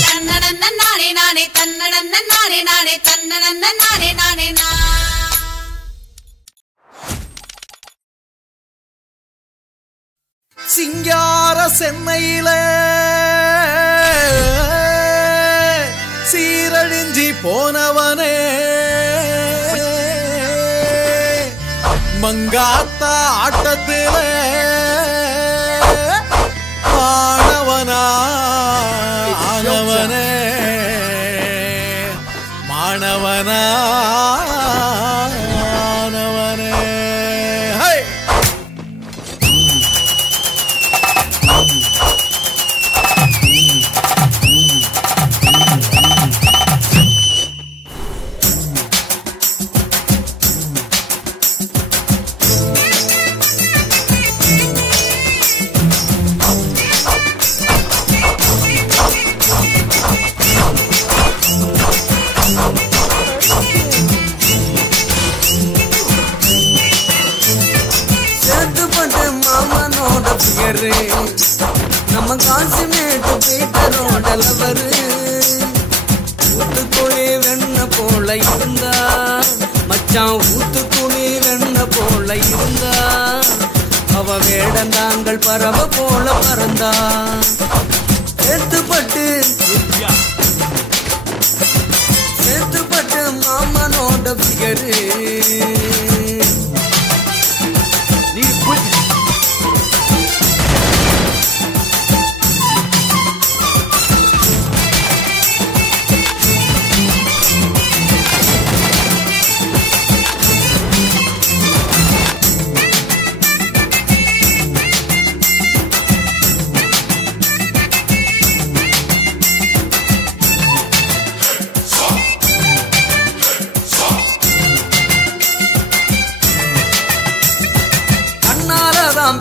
தன்னனன்னே நானே தன்னனன்னே நானே தன்னனன்னே நானே சிங்கார சென்னையிலே சீரழிஞ்சி போனவனே மங்காத்தா ஆட்டத்திலே மாணவனா ஆனவனே மாணவனா ஆனவனே ஹே நம்ம காசிமேட்டு பீட்டரோட லவரு ஊத்துக்குழி வெண்ண போல இருந்தா மச்சான் ஊத்துக்குழி வெண்ண போல இருந்தா அவ வேடந்தாங்கள் பறவ போல பறந்தா சேத்துப்பட்டு மாமனோட பிகரு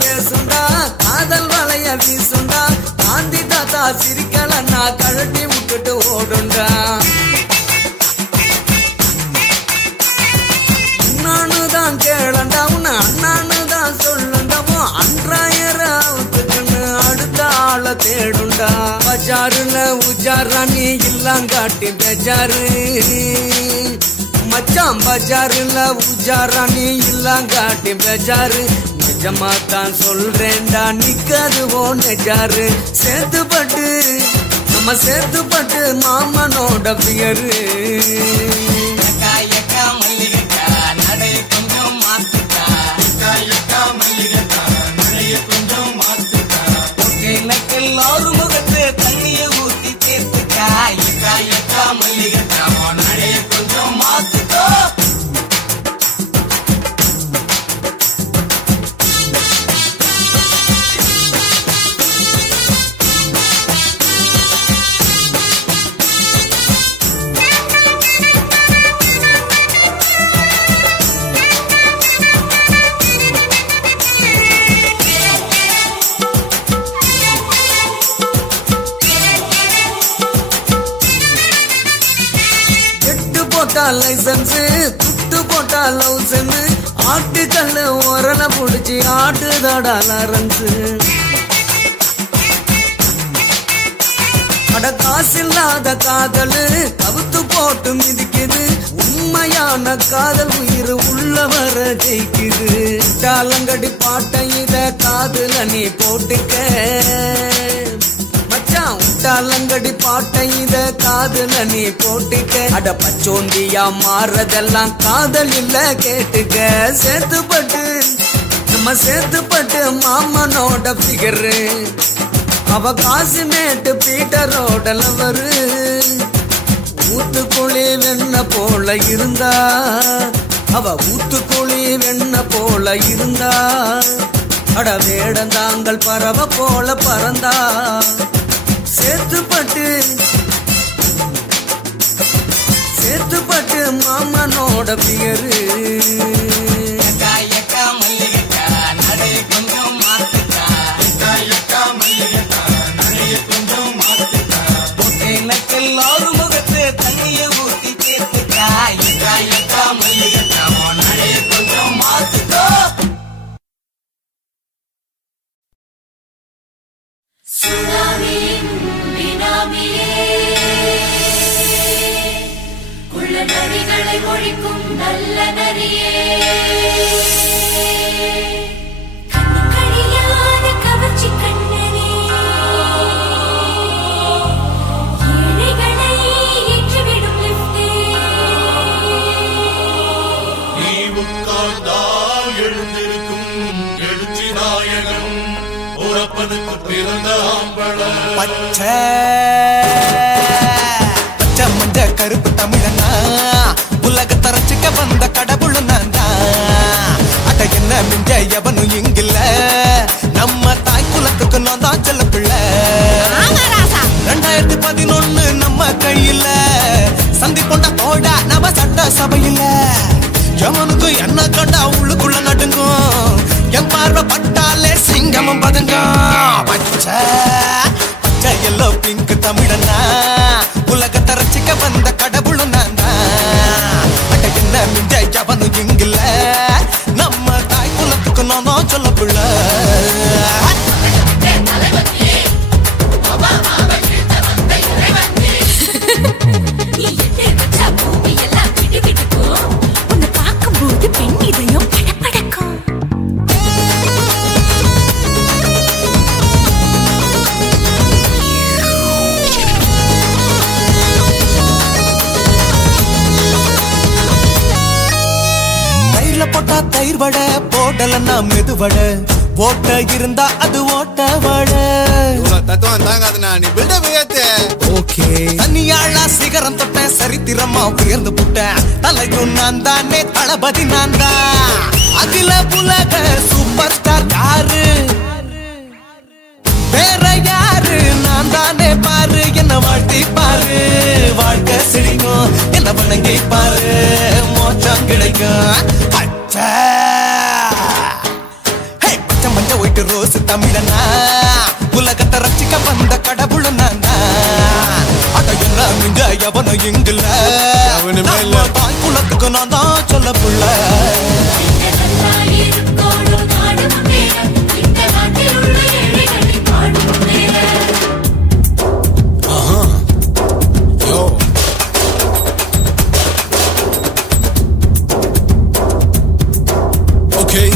பேசுண்டா காதல் வளைய வீசுண்டா காந்தி தாத்தா சிரிக்கலன்னா கழட்டி விட்டுட்டு ஓடுண்டா அண்ணானுதான் கேளண்டா உன்ன அண்ணானுதான் சொல்லுண்டமோ அன்றாயிரத்துக்குன்னு அடுத்த ஆளை தேடுண்டா பஜாருல உஜாரா நீ இல்லாங்காட்டி பெஜாரு மச்சான் பஜாருல உஜாரா நீ இல்லாங்காட்டி பெஜாரு நிஜமா தான் சொல்றேன்டா நிக்காதுவோ நெஜாரு சேத்துப்பட்டு நம்ம சேத்துப்பட்டு மாமனோட பியரு மல்லிகா நடை கொஞ்சம் மாத்துக்கா மல்லிகா நடைய கொஞ்சம் மாத்துக்கா எல்லாரும் முகத்து தண்ணிய ஊத்தி தேத்துக்கா மல்லிகா நடைய கொஞ்சம் போட்டா லைசன்ஸ் துட்டு போட்டா லவுசன் ஆட்டுக்கல்லு உரல புடிச்சு ஆட்டுதாடா லாரன்ஸ் அட காசில்லாத காதலு கவுத்து போட்டு மிதிக்குது உண்மையான காதல் உயிர் உள்ளவர ஜெயிக்குது டாலங்கடி பாட்டை இத காதுல நீ போட்டுக்க மச்சான் டாலங்கடி பாட்டை இத காதுல நீ போட்டுக்க அட பச்சோந்தியா மாறதெல்லாம் காதல் இல்ல கேட்டுக்க சேர்த்துப்பட்டு நம்ம சேர்த்துப்பட்டு மாமனோட பிகரு அவ காசிமேட்டு பீட்டரோட லவரு ஊத்துக்குழி வெண்ண போல இருந்தா அவ ஊத்துக்குழி வெண்ண போல இருந்தா அட வேடந்தாங்கள் பறவை போல பறந்தா சேர்த்துப்பட்டு மாமனோட பியரு எல்லாரும் முகத்து தண்ணிய ஊத்தி சேர்த்துக்கா கொஞ்சம் மாத்துக்கோ சுனாமியின் பினாமியே குள்ள நரிகளை ஒழிக்கும் நல்ல நரியே கண்ணுக்கடியான கவர்ச்சி கண்ணனே ஏழைகளை ஏற்றிவிடும் லிப்டே நீ உட்கார்ந்தால் எழுந்திருக்கும் எழுச்சி நாயகன் உறப்பதுக்கு பிறந்த பச்சை மஞ்ச கருப்பு தமிழனா உலகத்தை ரசிக்க வந்த கடவுள் நான் தான் அட என்ன மிஞ்ச எவனும் இங்கில்ல நம்ம தாய் குலத்துக்கு நான் தான் செல்ல பிள்ளை 2011 நம்ம கையில சந்தி கொண்ட தோட நம்ம சட்ட சபையில எவனுக்கு என்ன கண்டா உள்ளுக்குள்ள நடுங்கும் என் பார்வை பட்டாலே சிங்கமும் பதுங்கும் பச்சை பச்சை எல்லோ பிங்க் தமிழனா உலகத்தை ரசிக்க வந்த கடவுள் நான் தான் அட என்ன மிஞ்ச எவனும் இங்கில்ல நம்ம தாய் குலத்துக்கு நான் தான் சொல்ல பிள்ளை பெண் இதயம் படபடக்கும் தயிர்ல போட்டா தயிர் வடை போடலன்னா மெதுவடை ஓட்ட இருந்தா அது ஓட்ட வடை தத்துவம் தாங்காதுண்ணா நீ பில்டப் ஏத்து ஓகே தனியாளா சிகரம் தொட்டேன் சரித்திரமா உயர்ந்து புட்டேன் தலையும் நான் தானே தளபதி நான் தான் அகில உலக சூப்பர் ஸ்டார் யாரு வேற யாரு நான் தானே பாரு என்ன வாழ்த்தி பாரு வாழ்க்கை சிரிக்கும் என்ன வணங்கி பாரு மோச்சம் கிடைக்கும் பச்சை பச்சை மஞ்ச ஒயிட்டு ரோஸ் தமிழனா உலகத்தை ரசிக்க வந்த கடவுள் நான் தான் அட என்ன மிஞ்ச எவனும் இங்கில்ல நம்ம தாய் குலத்துக்கு நான் தான் சொல்ல புள்ள Okay.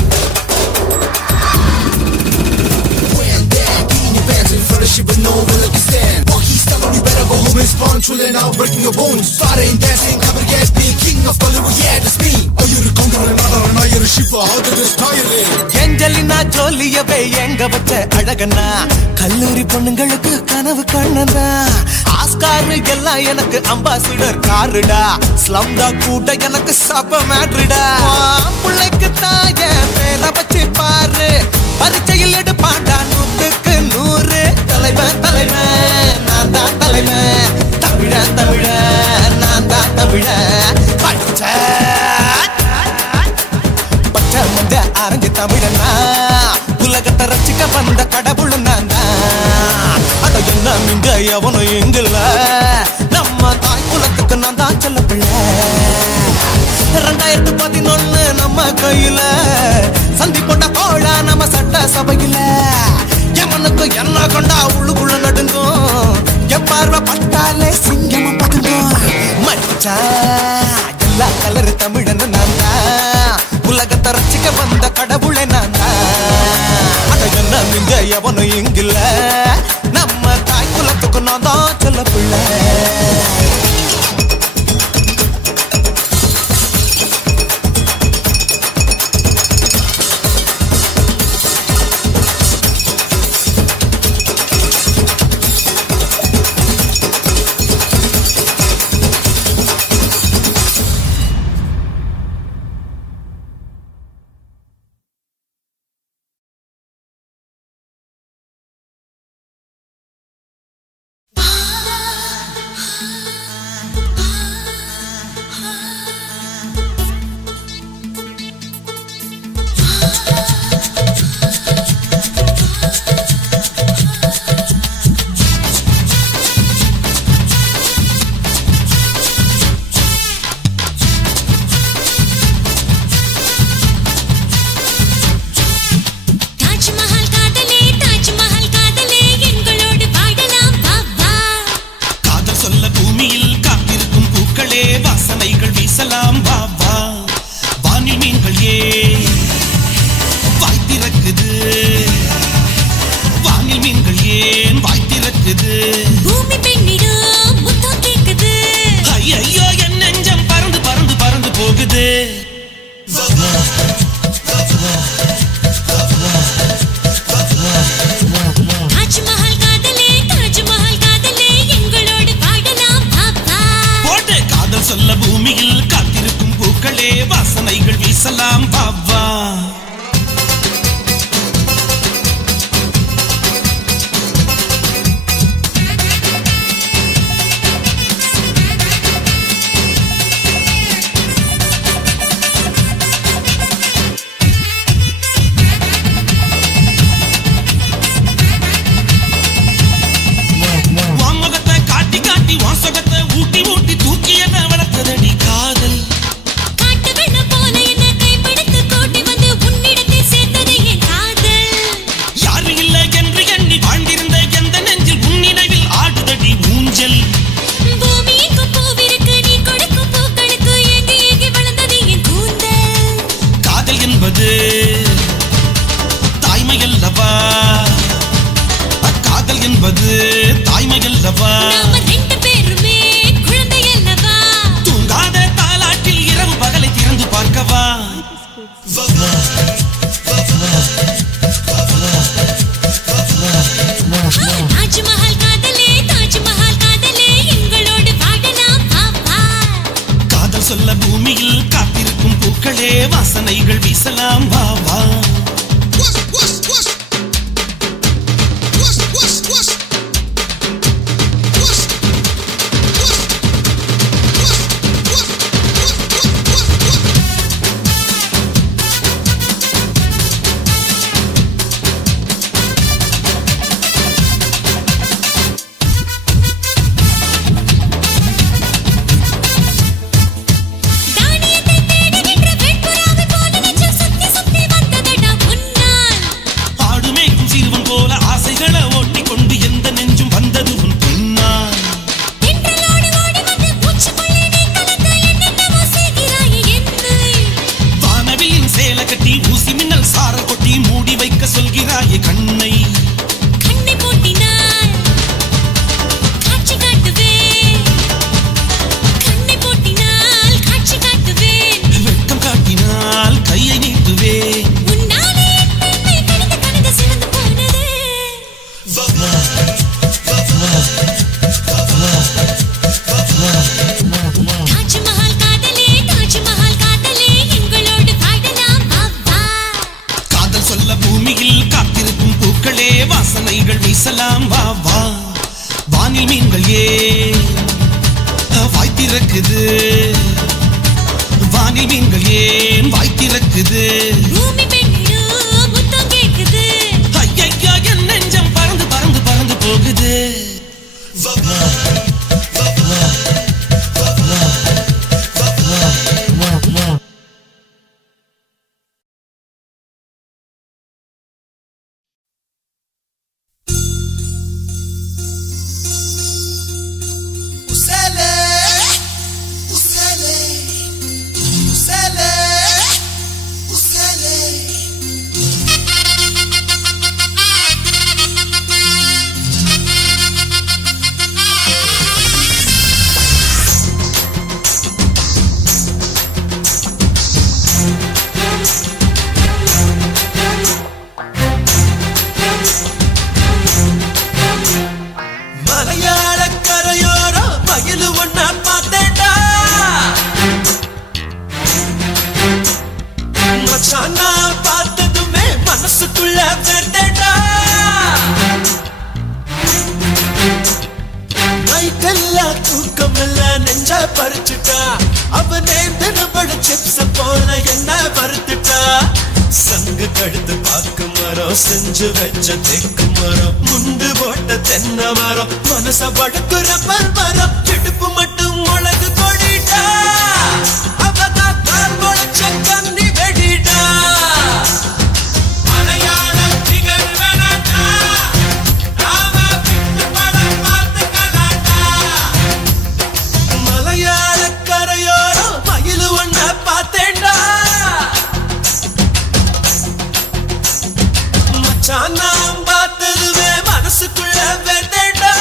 With no will like you stand. Monkey style, you better go home and spawn. Chillin' out, breaking your bones. Starting dancing, cover gas, being king of Bollywood. Yeah, that's me. Oh, you're the conqueror, another, you're a shipper. How did this tire it? Angelina ஜோலியவே எங்க வச்ச அழகனா கல்லூரி பொண்ணுங்களுக்கு கனவு கண்ணனா Oscar எல்லாம் எனக்கு ambassador காருடா ஸ்லம்டா கூட எனக்கு சப்ப மேட்ருடா பிள்ளைக்கு தாய பேர வச்சு பாரு பரிச்சையில் எடுப்பாண்டா 100க்கு 100 தலைவன் தலைவன் நான் தான் தலைவன் தமிழன் தமிழன் நான் தான் தமிழன் பச்சை பச்சை மஞ்ச ஆரஞ்சு தமிழனா உலகத்தை ரசிக்க வந்த கடவுள் நான் தான் அட என்ன மிங்க எவனும் எங்கில்ல நம்ம தாய் குலத்துக்கு நான் தான் சொல்ல பிள்ளை கையில சந்தி கொண்ட தோழா நம்ம சட்ட சபையில எமனுக்கு என்ன கொண்டா உள்ளுக்குள்ள நடுங்கும் எப்பார்வ பட்டாலே சிங்கமும் பதுங்கும் மச்சா எல்லா கலர் தமிழன்னு நான் தான் உலகத்தை ரசிக்க வந்த கடவுளே நான் தான் அட என்ன மிஞ்ச எவனும் இங்கில்ல நம்ம தாய் குலத்துக்கு நான் தான் சொல்ல பிள்ளை நெஞ்ச பறிச்சுட்டா அவ நேந்திரபட சிப்ஸ் போல என்ன வறுத்துட்டா சங்கு கழுத்து பாக்கு மரம் செஞ்சு வச்ச தெக்கு மரம் முண்டு போட்ட தென்னை மரம் மனச வடக்குற மரம் இடுப்பு மட்டும் முளகு கொடிட்டா அவதான் கால் முளைச்ச கண்ணி வெடிட்டா நான் பார்த்ததுவே மனசுக்குள்ள வெந்தேடா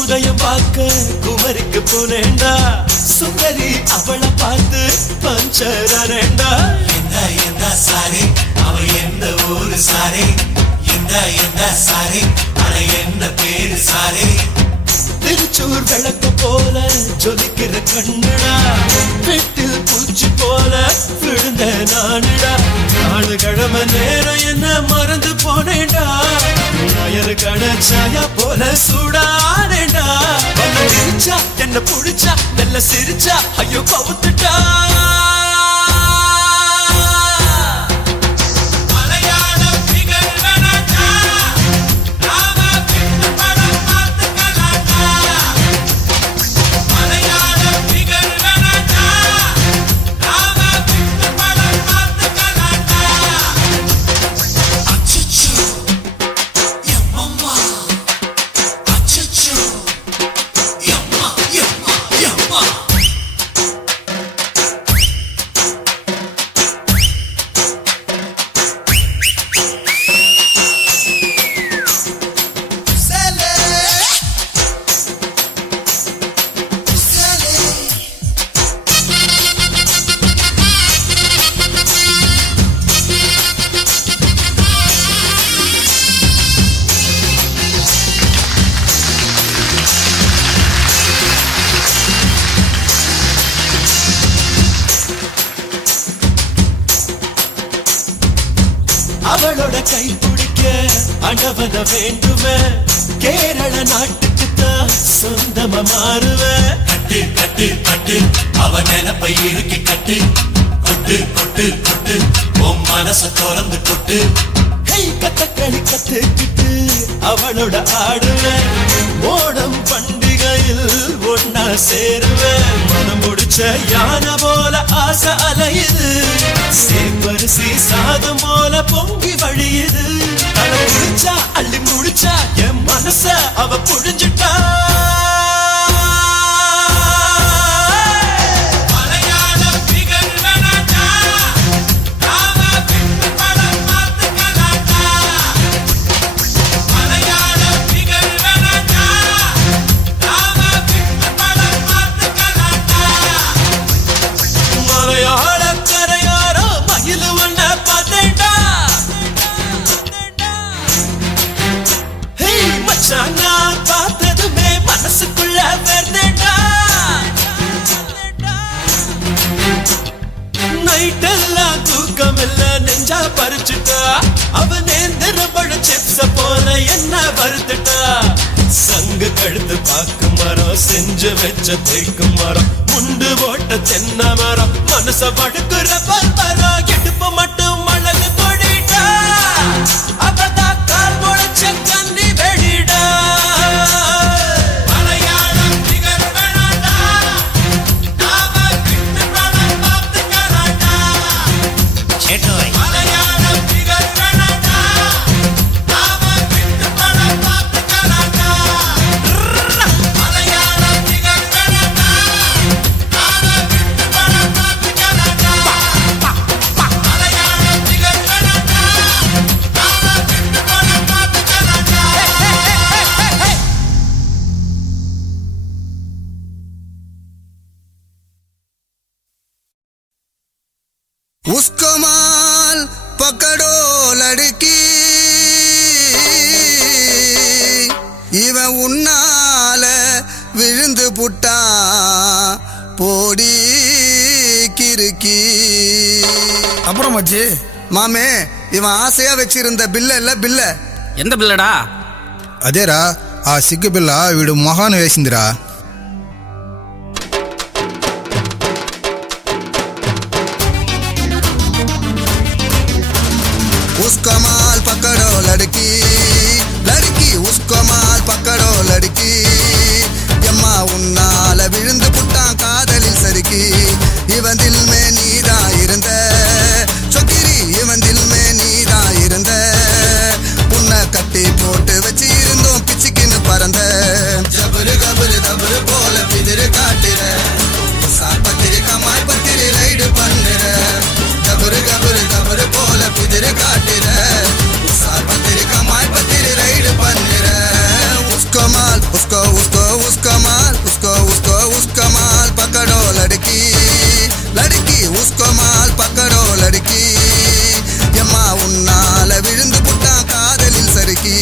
உதயம் பார்க்க குமரிக்கு போனேண்டா சுந்தரி அவளை பார்த்து பஞ்சரேண்டா எந்த சாரி அவ எந்த ஊரு சாரி எந்த சாரி அட என்ன பேரு சாரி திருச்சூர் விளக்கு போல ஜொலிக்கிற கண்ணுடா வீட்டில் பூச்சி போல விழுந்த நானுடா 4 கிழமை நேரம் என்ன மறந்து போனேண்டா நாயரு கணச்சாயா போல சூடானேண்டா சிரிச்சா என்ன புடிச்சா நல்ல சிரிச்சா ஐயோ கவுத்துட்டா அவளோட கை பிடிக்க அண்டவன வேண்டுவே கேரள நாட்டுக்கு தான் சொந்தமா மாறுவே கட்டு கட்டு கட்டு அவ நினைப்பை இறுக்கி கட்டு கொட்டு கொட்டு கொட்டு உன் மனச திறந்து கொட்டு கத்தக்களி கத்துக்கிட்டு அவளோட ஆடுவேன் ஓணம் பண்டிகையில் ஒன்னா சேருவேன் மனம் முடிச்ச யானை போல ஆசை அலையுது சேம்பரிசி சாதம் போல பொங்கி வழியுது தலை முடிச்சா அள்ளி முடிச்சா என் மனச அவ புழிஞ்சிட்டா நான் பார்த்ததுமே மனசுக்குள்ள வெறுதேடா நைட்டெல்லாம் தூக்கம் இல்ல நெஞ்சா பறிச்சுட்டா அவ நேந்திரபட சிப்ஸ போல என்ன வறுத்துட்டா சங்கு கழுத்து பாக்கு மரம் செஞ்சு வச்ச தேக்கு மரம் முண்டு போட்ட தென்னை மரம் மனச படுக்குற பல்மரம் இடுப்பு மட்டும் மழகு கொடிட்டா அவதான் கால் முளைச்ச கண்ணி வெடிடா உன்னால விழுந்து புட்டா போடி கிறுக்கி. அப்புறம் மச்சி மாமே இவன் ஆசையா வச்சிருந்த பில்ல இல்ல பில்ல. எந்த பில்லடா? అదేరా ఆ సిగ్గు పిల్ల వీడు మొహాన్ని వేసిందిరా. उसका माल पकड़ो लड़की लड़की उसको माल पकड़ो लड़की. எம்மா உன்னால விழுந்து புட்டான் காதலில் சறுக்கி. இவன் தில் மே நீதா இருந்த சொக்கிரி இவன் தில் மே நீதா இருந்த. உன்னை கட்டி போட்டு வச்சு இருந்தோம் பிச்சுக்கின்னு பறந்த. ஜபரு கபரு தபரு போல பிதிரு காட்டுற பத்திரி கமாய் பத்திரி ரைடு பண்ணுற. ஜபரு கபரு தபரு போல பிதிரு காட்டுற பத்திரி கமாய் பத்திரி ரைடு பண்ணுற. उसको माल उसको उसको उसका माल उसको उसको उसका माल पकड़ो लड़की लड़की उसको माल पकड़ो लड़की. எம்மா உன்னால விழுந்து புட்டான் காதலில் சறுக்கி.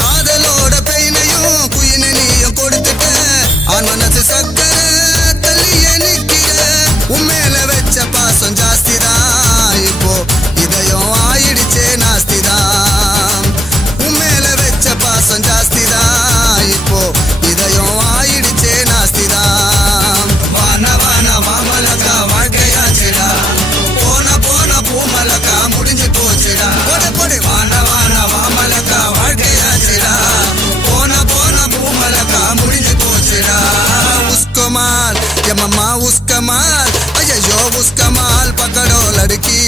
காதலோட பெயினையும் குயினையும் கொடுத்துட்ட ஆன் மனசு சக்கர தள்ளிய நிக்கிற. உண்மையில வச்ச பாசம் ஜாஸ்திதான் இப்போ இதயம் ஆயிடுச்சே நாஸ்திதான். உண்மையில வச்ச பாசம் ஜாஸ்திதான் இப்போ இதயம் ஆயிடுச்சே நாஸ்திதான். வான வான மாமலக்கா வாழ்க்கையாச்சுடா போன போன பூமலக்கா முடிஞ்சு போச்சுடா. போட போடு வான வான மாமலக்கா வாழ்க்கையாச்சுடா போன போன பூமலக்கா முடிஞ்சு போச்சுடா. उसको माल ये मम्मा उसका माल अय्यो उसका माल पकड़ो लड़की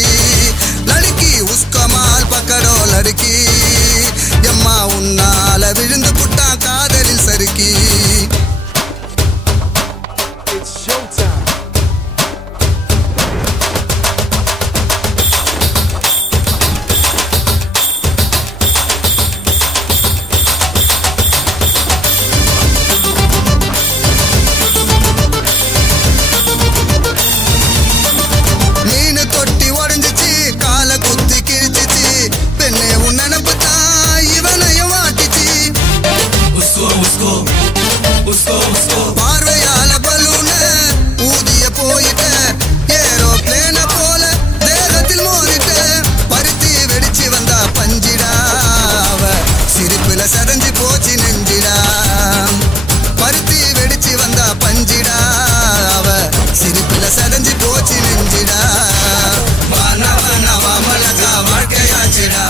लड़की उसको माल पकड़ो लड़की. எம்மா உன்னால விழுந்து புட்டா காதலில் சறுக்கி. மீனு தொட்டி உடஞ்சிச்சு கால குத்தி கிழிச்சிச்சு பெண்ணே உன் நினப்பு தான் இவனையும் வாட்டிச்சு. பார்வையால பலூன ஊதிய போயிட்ட ஏரோ பிளேன போல தேகத்தில் மோதிட்ட. பருத்தி வெடிச்சு வந்தா பஞ்சிடா அவ சிரிப்புல சதஞ்சு போச்சு நெஞ்சிடா. பருத்தி வெடிச்சு வந்தா பஞ்சிடா அவ சிரிப்புல சதஞ்சு போச்சு நெஞ்சிடா. வானா வானா வாமலக்கா வாழ்க்கையாச்சுடா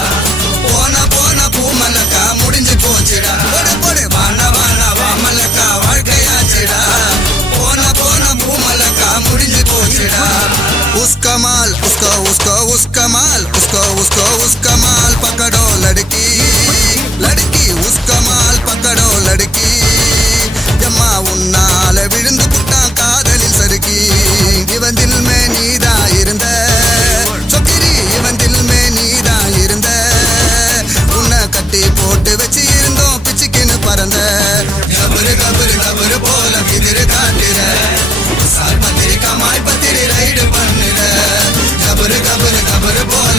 போன போன பூமலக்கா முடிஞ்சு போச்சுடா. போடு போடு வானா வானா வாமலக்கா வாழ்க்கையாச்சுடா போன போன பூமலக்கா முடிஞ்சு போச்சுடா. उसका माल उसको उसको उसका माल उसको उसको उसका माल पकड़ो लड़की लड़की उसका माल पकड़ो लड़की. எம்மா உன்னால விழுந்து புட்டான் காதலில் சறுக்கி. இவன் தில் மே நீதா இருந்த சொக்கிரி இவன் தில் மே நீதா இருந்த. உன்னை கட்டி போட்டு வச்சு இருந்தோம் பிச்சுக்கின்னு பறந்த. கபரு கபரு கபரு போல பிதிரு காட்டுற பத்திரி கமாய் பத்திரி ரைடு பண்ணுற. கபரு கபரு கபரு போல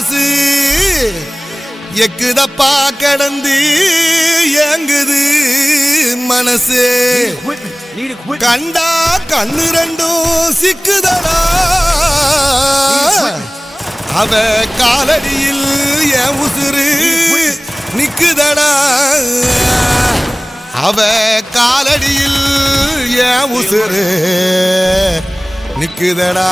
மனசு எக்குதப்பா கடந்து ஏங்குது மனசு கண்டா கண்ணு ரெண்டும் சிக்குதடா அவ காலடியில் என் உசுறு நிக்குதடா அவ காலடியில் என் உசுறு நிக்குதடா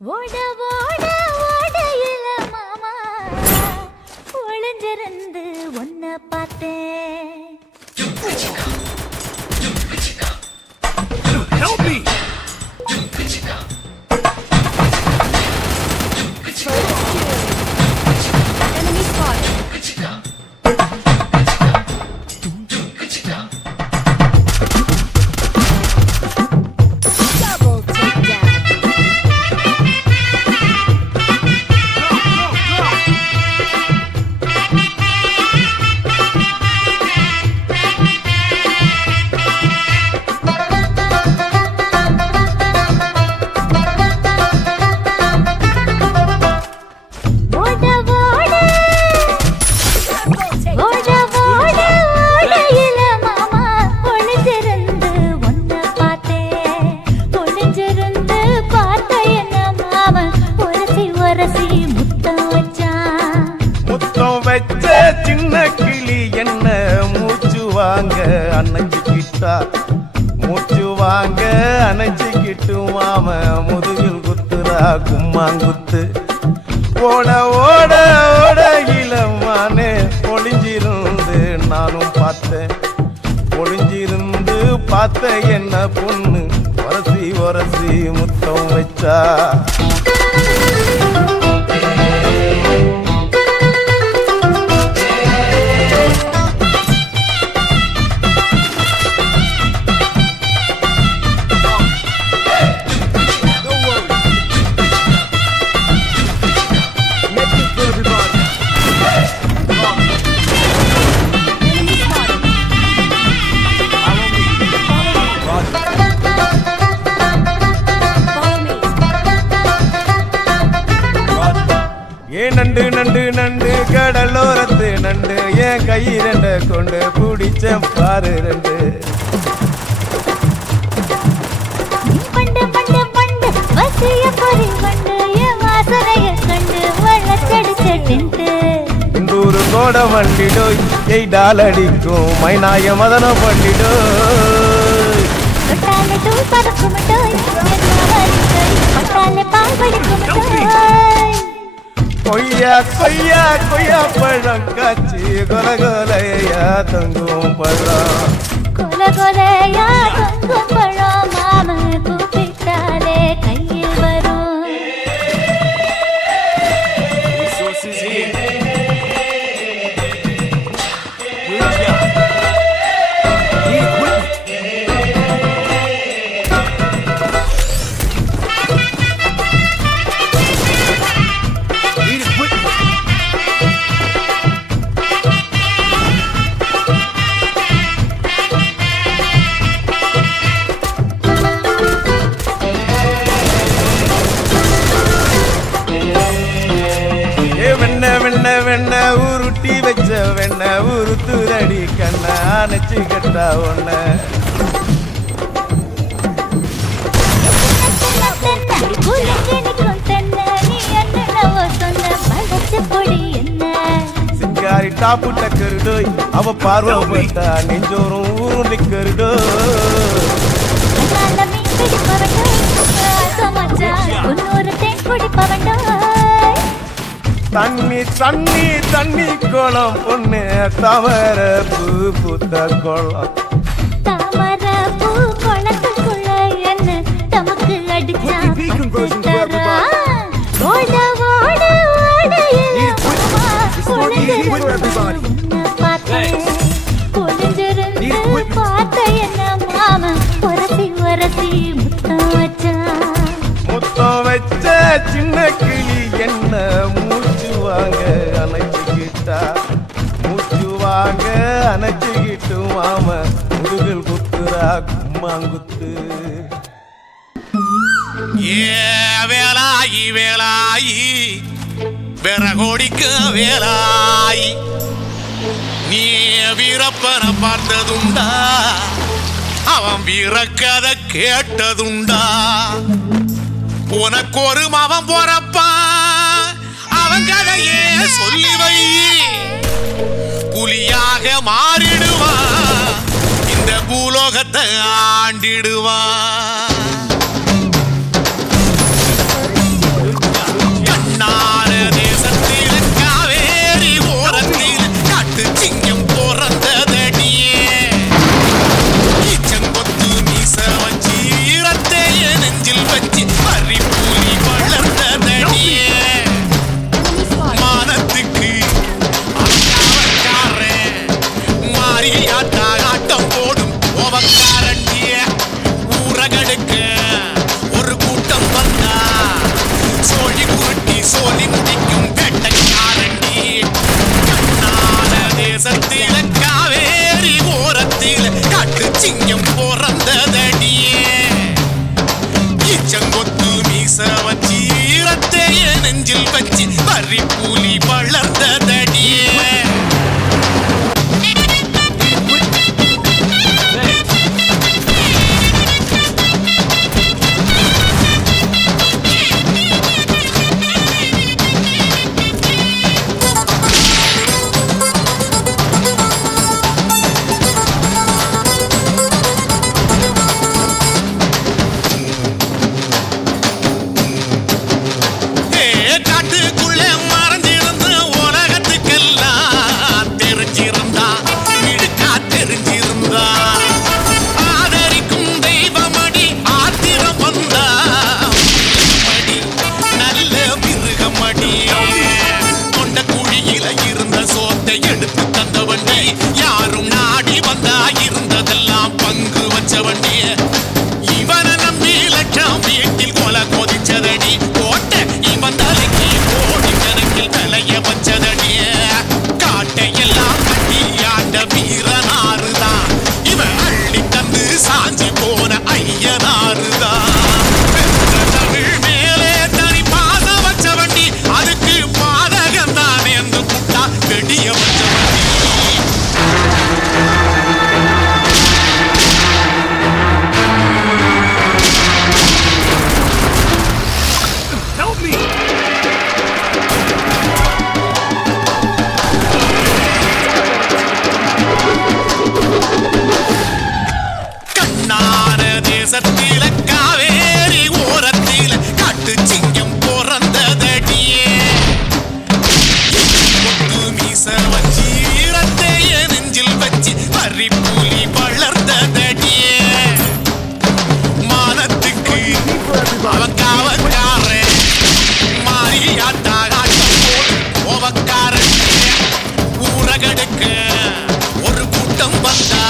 ஓட ஓட ஓடையில மாமா ஒளிஞ்சிருந்து ஒன்ன பார்த்தேன். Help me! Enemy spotted. வாங்க அணைச்சிக்கிட்டு மாம முதுகில் குத்துறா கும்மாங்குத்து ஓட ஓட ஓட இளமானே ஒளிஞ்சிருந்து நானும் பார்த்தேன் ஒளிஞ்சிருந்து பார்த்த என்ன பொண்ணு ஒரசி ஒரசி முத்தம் வச்சா நண்டு நண்டு நண்டு கடலோரத்து நண்டு என் கை ரெண்ட கொண்டு பிடிச்ச பாரு ரெண்டு பண்டு பண்டு பண்டு வசிய பொறி வண்டு என் வாசனைய கண்டு வளச்சடிச்சிட்டு இந்தூரு கோட வண்டிடோய் எய்டால் அடிக்கும் மைனாய மதன பண்ணிடோய் தொட்டாலே தூள் பறக்குமட்டோய் பட்டாலே பால் படிக்குமட்டோய் கொய்யா கொய்யா கொய்யா பழம் காட்சி கொல கொலையா தங்கும் பழம் கொல கொலையா தங்கும் பழம் மாம கூப்பிட்டாலே கையில் வரும் வெண்ண உருட்டி வச்ச வெண்ண உருத்துரடி கண்ண அணைச்சு கட்டா ஒன்ன சிங்காரி டாப்பு டக்கருடோய் அவ பார்வப்பட்டா நெஞ்சோறும் ஊரும் நிக்கருடோ தண்ணி தண்ணி தண்ணி கோலம் பொண்ணு தவற பூ பூத்த கோலம் தாமர பூ குளத்துக்குள்ள என்ன தமக்கு அடிச்சா ஓட ஓட ஓட ஒளிஞ்சிருந்து பார்த்த என்ன மாம உரசி உரசி முத்தம் வச்சா முத்தம் வச்ச சின்ன கிளி என்ன மூச்சு வாங்க அணைச்சுக்கிட்டா மூச்சு வாங்க அணைச்சுக்கிட்டு மாம முதுகில் குத்துறா கும்மாங்குத்து வேலாயி வேலாயி விறகோடிக்க வேலாயி நீ வீரப்பனை பார்த்ததுண்டா அவன் வீரக்கதை கேட்டதுண்டா உனக்கு ஒரு மவன் போறப்பான் அவன் கதையே சொல்லி வை புலியாக மாறிடுவான் இந்த பூலோகத்தை ஆண்டிடுவான் கண்ணார தேசத்தில் காவேரி ஓரத்தில் காட்டு சிங்கம் பிறந்ததடியே ஈச்சங்கொத்து மீச வச்சு ஈரத்தைய நெஞ்சில் வச்சு பறிப்பூலி வளர்ந்ததடியே மானத்துக்கு மாறியாட்டா ஆட்டம் போடும் கோபக்காரண்டிய ஊரகடுக்க ஒரு கூட்டம் வந்தா சோழி குருட்டி சோழி முடிக்கும் வேட்டைக்காரண்டி கண்ணான தேசத்தில காவேரி ஓரத்தில காட்டு சிங்கம் பிறந்ததடியே ஈச்சங்கொத்து மீச வச்சு ஈரத்தைய நெஞ்சில் வச்சு பறிப்பூலி வளர்ந்ததடியே ஒரு கூட்டம் வந்தா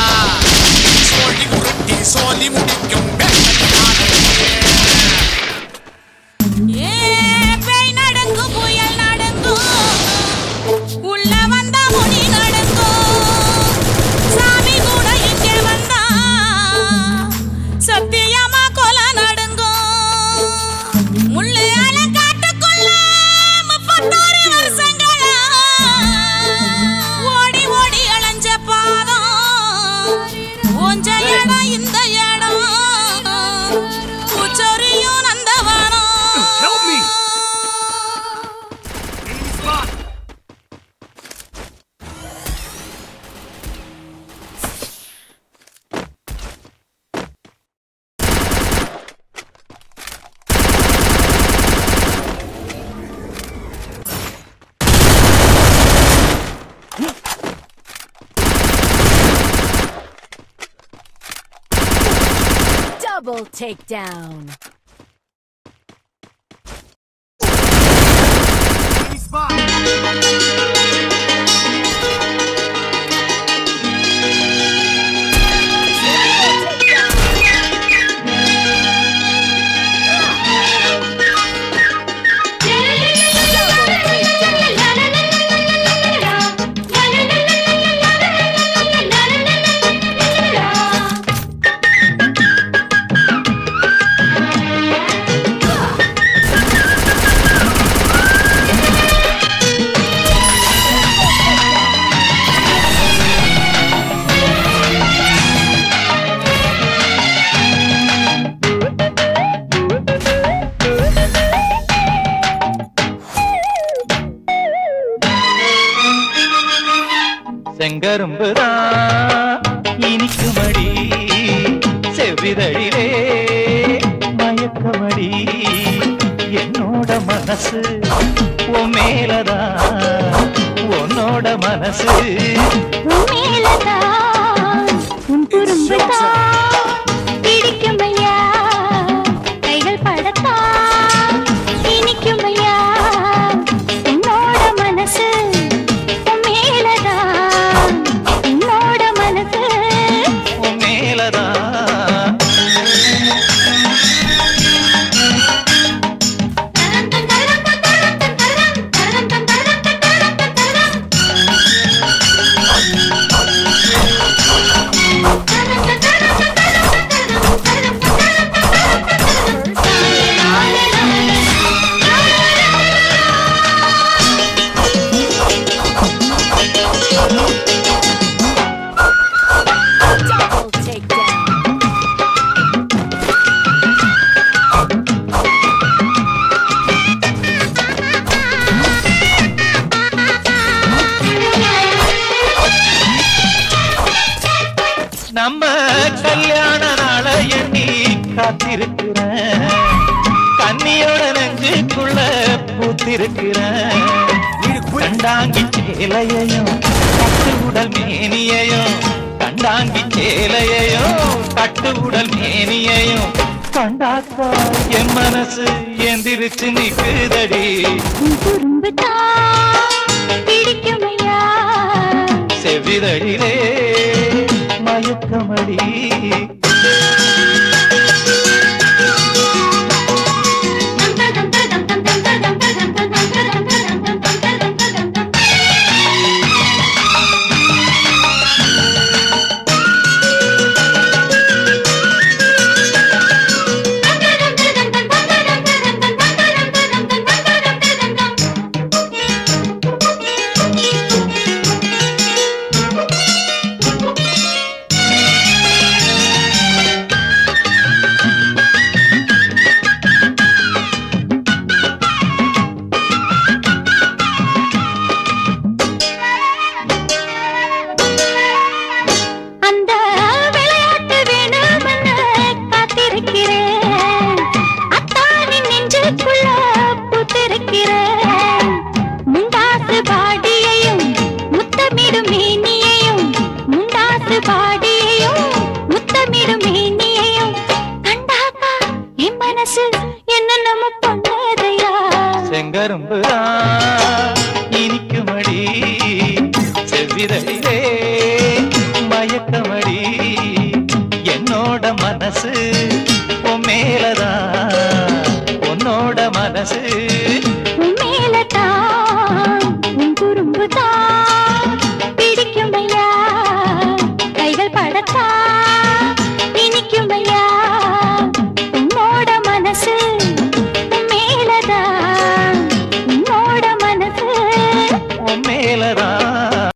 சோழி உருட்டி சோழி முடிக்கும் பேய் நடக்கும் புயல் நடக்கும் உள்ள வந்த முனி நடக்கும் சாமி கூட இங்கே வந்தா சத்தியமா கொலை நடுங்கும் முள்ளு அலங்காட்டுக்குள்ள 36 வருஷங்களா ஓடி ஓடி அலைஞ்ச பாதம் கொஞ்ச இடம் இந்த இடம் பூச்சொரியும் நந்தவனம். Double takedown. செங்கரும்புதான் இனிக்குமடி செவ்விதழிலே மயக்கமடி என்னோட மனசு உன் மேலதான் உன்னோட மனசு உன் மேலதான் உன் குறும்புதான் பிடிக்குமையா கைகள் படத்தான் இனிக்குமையா உன்னோட மனசு உன் மேலதான் உன்னோட மனசு உன் மேலதான் நம்ம கல்யாண நாள எண்ணி காத்திருக்கிறேன் கண்ணியோட நெஞ்சுக்குள்ள பூத்திருக்கிறேன் கண்டாங்கி சேலையையும் கட்டு உடல் மேனியையும் கண்டாங்கி சேலையையும் கட்டு உடல் மேனியையும் கண்டாக்கா என் மனசு எந்திரிச்சு நிக்குதடி பிடிக்குமையா செவ்விதழிலே மயக்கமடி என்ன நம்ம பண்ணதையா செங்கரும்புதான் இனிக்குமடி செவ்விதழிலே மயக்கமடி என்னோட மனசு உன் மேலதான் உன்னோட மனசு உன் மேலதான் உன் குறும்புதான் பிடிக்குமையா கைகள் படத்தா இனிக்குமையா உன்னோட மனசு உன் மேலதான் உன்னோட மனசு உன் மேலதான்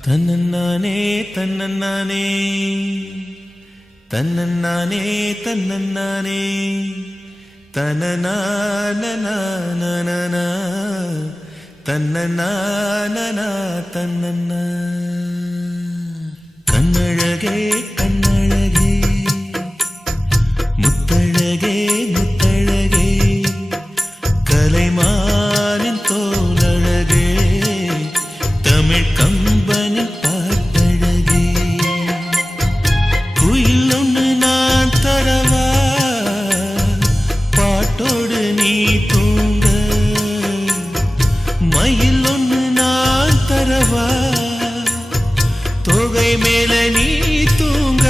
தன்னன்னானே தன்னன்னானே தன்னன்னானே தன்னன்னானே தன்னனானனானனா தன்னனானனா தன்னன்னா கண்ணழகே கண்ணழகே முத்தழகே முத்தழகே கலைமானின் தோலழகே தமிழ் கம்பனின் பாட்டழகே குயில் ஒன்று நான் தரவா பாட்டோடு நீ தூங்க மயில் ஒன்று நான் தரவா தோகை மேல நீ தூங்க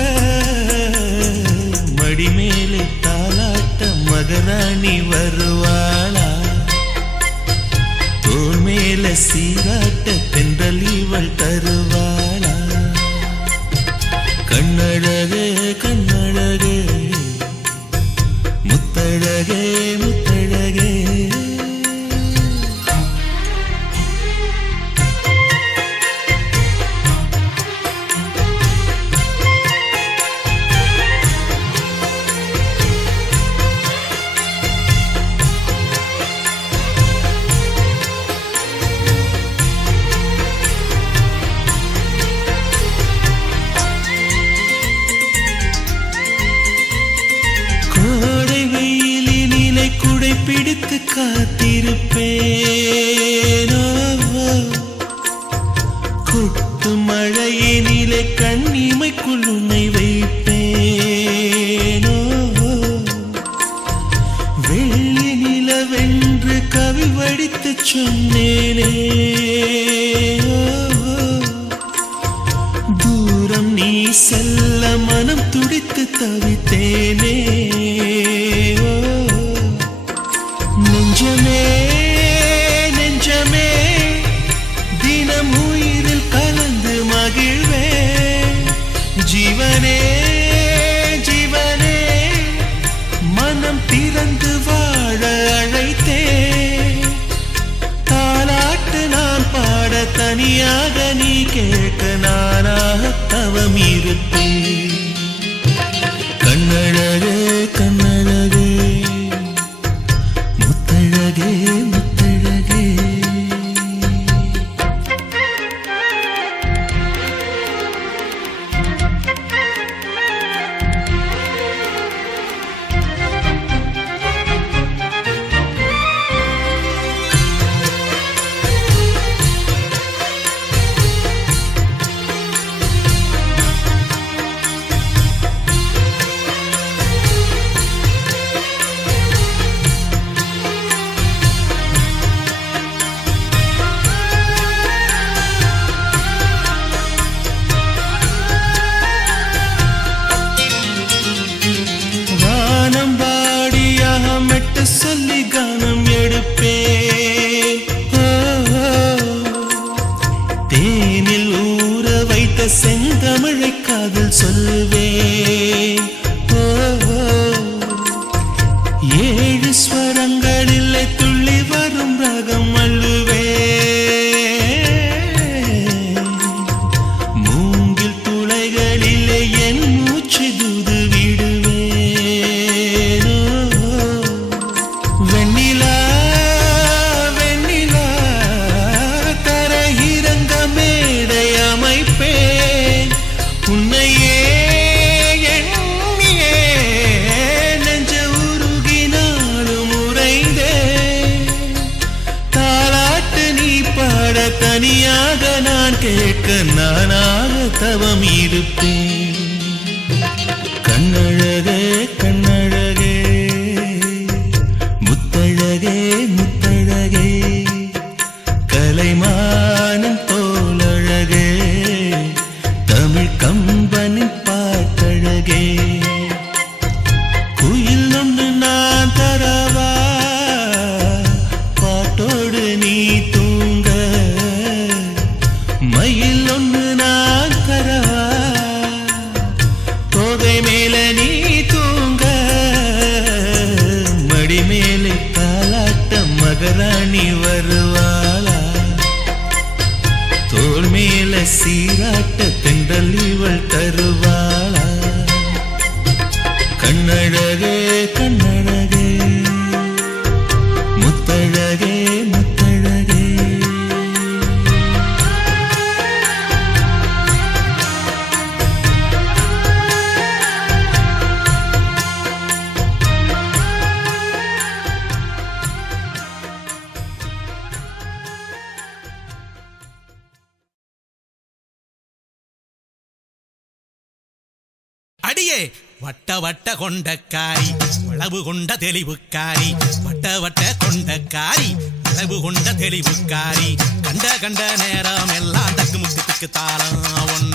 மடி மேலே தாலாட்ட மகராணி வருவாளா தோல் மேல சீராட்ட தென்றல் இவள் தருவாளா கண்ணழகே கண்ணழகே முத்தழகே முத்தழகே பிடித்து காத்திருப்பேனோ கொட்டு மழையினிலே கண்ணிமைக்குள் உன்னை வைப்பேனோ வெள்ளி நிலவென்று கவி வடித்து சொன்னேனே தூரம் நீ செல்ல மனம் துடித்து தவித்தேனே நெஞ்சமே நெஞ்சமே தினம் உயிரில் கலந்து மகிழ்வே ஜீவனே ஜீவனே மனம் திறந்து வாழ அழைத்தே தாலாட்டு நான் பாட தனியாக நீ கேட்க நானாக தவம் இருப்பேன் கண்ணழகே கண்ணழகே முத்தழகே முத்தழகே சொல்லி கானம் எடுப்பேன் தேனில் ஊற வைத்த செந்தமிழை காதில் சொல்லுவேன் ஏழு ஸ்வரங்களில் துள்ளி வரும் ராகம் அள்ளுவேன் மூங்கில் துளைகளிலே என் மூச்சு தூது விடுவேன் வெண்ணிலா வெண்ணிலா தரையிறங்க மேடை அமைப்பேன் உன்னையே எண்ணியே நெஞ்ச உருகினாலும் உறைந்தேன் தாலாட்டு நீ பாட தனியாக நான் கேட்க நானாக தவம் இருப்பேன் கண்ணழகே கண்ணழகே முத்தழகே முத்தழகே கலைமானம் தோலழகே தமிழ் கம்பனின் பாட்டழகே குயில் ஒன்று நான் தரவா பாட்டோடு நீ தூங்க மயில் ஒன்று நான் தரவா தோகை மேல நீ தூங்க தருவாளா கண்ணழகே கண்ணழகே முத்தழகே முத்தழகே அடியே வட்ட வட்ட கொண்டக்காரி வளவு கொண்ட தெளிவுக்காரி வட்ட வட்ட கொண்டக்காரி வளவு கொண்ட தெளிவுக்காரி கண்ட கண்ட நேரம் எல்லாம் தக்கு முக்கு திக்கு தாளம் ஒன்ன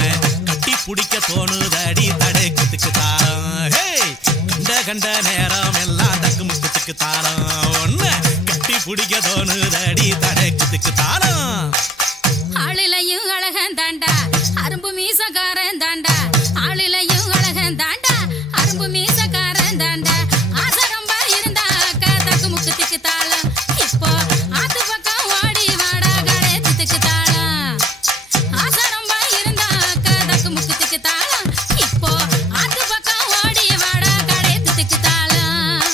கட்டி பிடிக்க தோணுதடி தடைக்கு திக்கு தாளம் ஹே கண்ட கண்ட நேரம் எல்லாம் தக்கு முக்கு திக்கு தாளம் ஒன்ன கட்டி பிடிக்க தோணுதடி தடைக்கு திக்கு தாளம் ஆளிலையும் அழகன் தாண்டா அரும்பு மீசக்காரன் தாண்டா ஆளிலையும் அழகன் தாண்டா அரும்பு மீசக்காரன் தாண்டா ஆசை ரொம்ப இருந்தா தக்கு முக்கு திக்கு தாளம் இப்போ ஆத்து பக்கம் ஓடி வாடா கடை திக்கு தாளம் ஆசை ரொம்ப இருந்தா தக்கு முக்கு திக்கு தாளம் இப்போ ஆத்து பக்கம் ஓடி வாடா கடை திக்கு தாளம்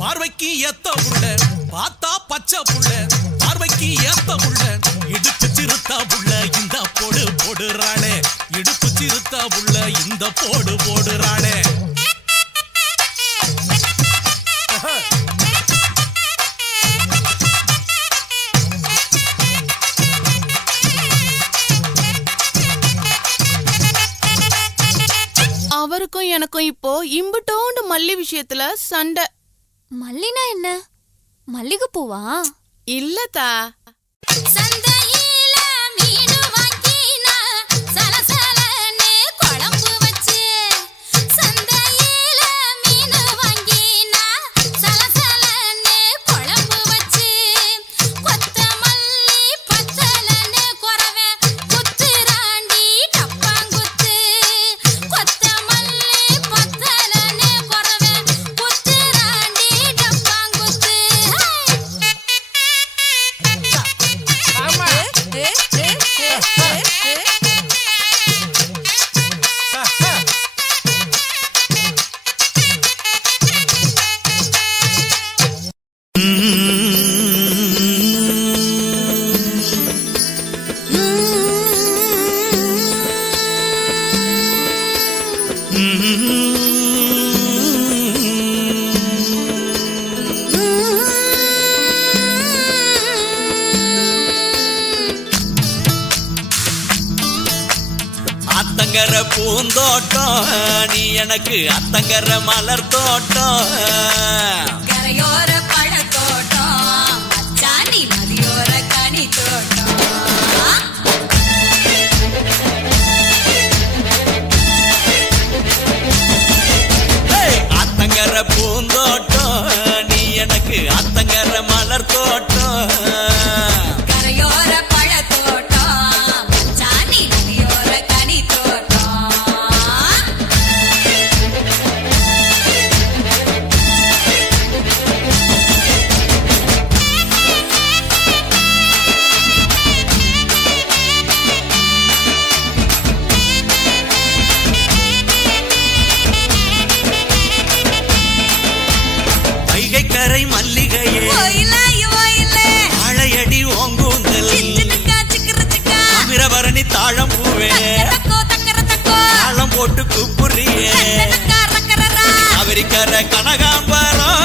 பார்வைக்கு ஏத்த புள்ள பார்த்தா பச்சை புள்ள பார்வைக்கு ஏத்த புள்ள இடுப்பு சிறுத்தா புள்ள இந்த போடு போடுறாளே இடுப்பு சிறுத்தா புள்ள இந்த போடு போடுறாளே அவருக்கும் எனக்கும் இப்போ இம்புட்டோண்டு மல்லி விஷயத்துல சண்டை. மல்லினா என்ன? மல்லிகை பூவா? இல்லதா. சந்தையில மீனு வாங்கினா சலசலன்னு குழம்பு வச்சு சந்தையில மீனு வாங்கினா சலசலன்னு குழம்பு வச்சு கொத்தமல்லி பத்தலன்னு குறவே குத்துராண்டி டப்பாங்குத்து கொத்தமல்லி பத்தலன்னு குறவே குத்துராண்டி டப்பாங்குத்து அத்தங்கர பூந்தோட்டம் நீ எனக்கு அத்தங்கர மலர் தோட்டம் கரையோர பழத்தோட்டம் அச்சாணி நதியோர கனி தோட்டம் அத்தங்கர பூந்தோட்டம் நீ எனக்கு அத்தங்கர மலர் தோட்டம் கரையோர பழத்தோட்டம் அச்சாணி நதியோர கனி தோட்டம் கரை மல்லிகையே ஆழையடி ஓங்கூந்தல் அமிரபரணி தாழம் பூவே தாளம் போட்டு கூப்புறியே அவரிக்கர கனகாம்பரம்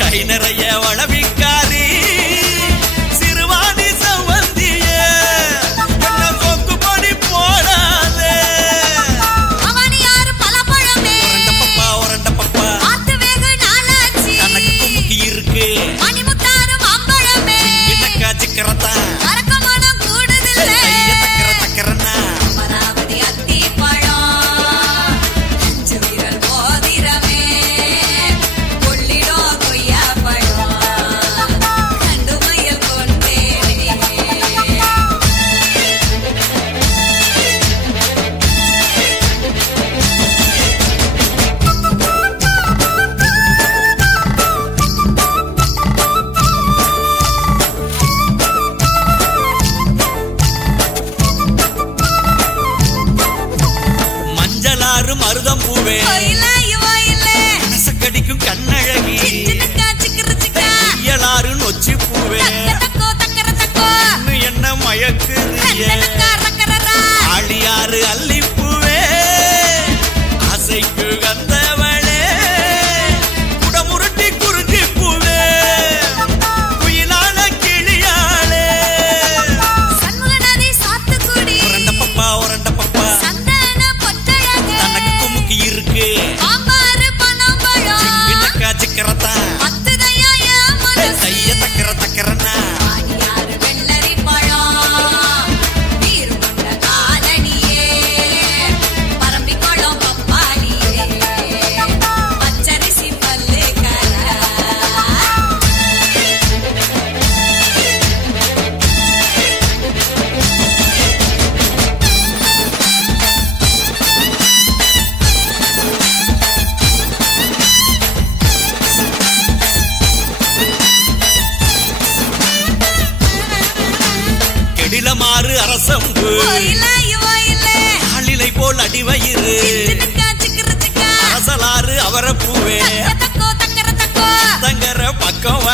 கை பழைய வளவிக்காரி சிறுவாணி சவந்திய என்ன கொக்கு படி போடாதே அவனி யாரு பலபழமே உரண்ட பப்பா ஆத்து வேக நாளாச்சி கணக்கு குமுக்கி இருக்கு மணிமுத்தாறு மாம்பழமே என்னக்கா சிக்கரத்தா அரக்கமான கூடுதில்ல தக்கரன்னா அமராவதி அத்தி பழம் அஞ்சு விரல் போதிரமே கொள்ளிடோ கொய்யா பழம் கண்டு மயில் கொண்டேனே மஞ்சளாறு மருதம் பூவே கடிக்கும் கண்ணழகி இயலாறு நொச்சி பூவே என்ன மயக்குது ஆழியாறு அல்லிப்பூவே ஆசைக்கு கந்தவளே குடமுருட்டி குறிஞ்சி பூவே குயிலான கிளியாளே உரண்ட பப்பா தனக்கு குமுக்கி இருக்கு என்னக்கா சிக்கரத்தா தைய தக்கரன்னா வெள்ளரி பழம் நீர் கொண்ட காலனியே பரம்பிக்குளம் பப்பாளியே பச்சரிசி பல்லு கெடிலமாறு அரசம்பு ஆளிலை போல் அடிவயிறு அரசலாறு அவரப்பூவே தங்கர பக்கம்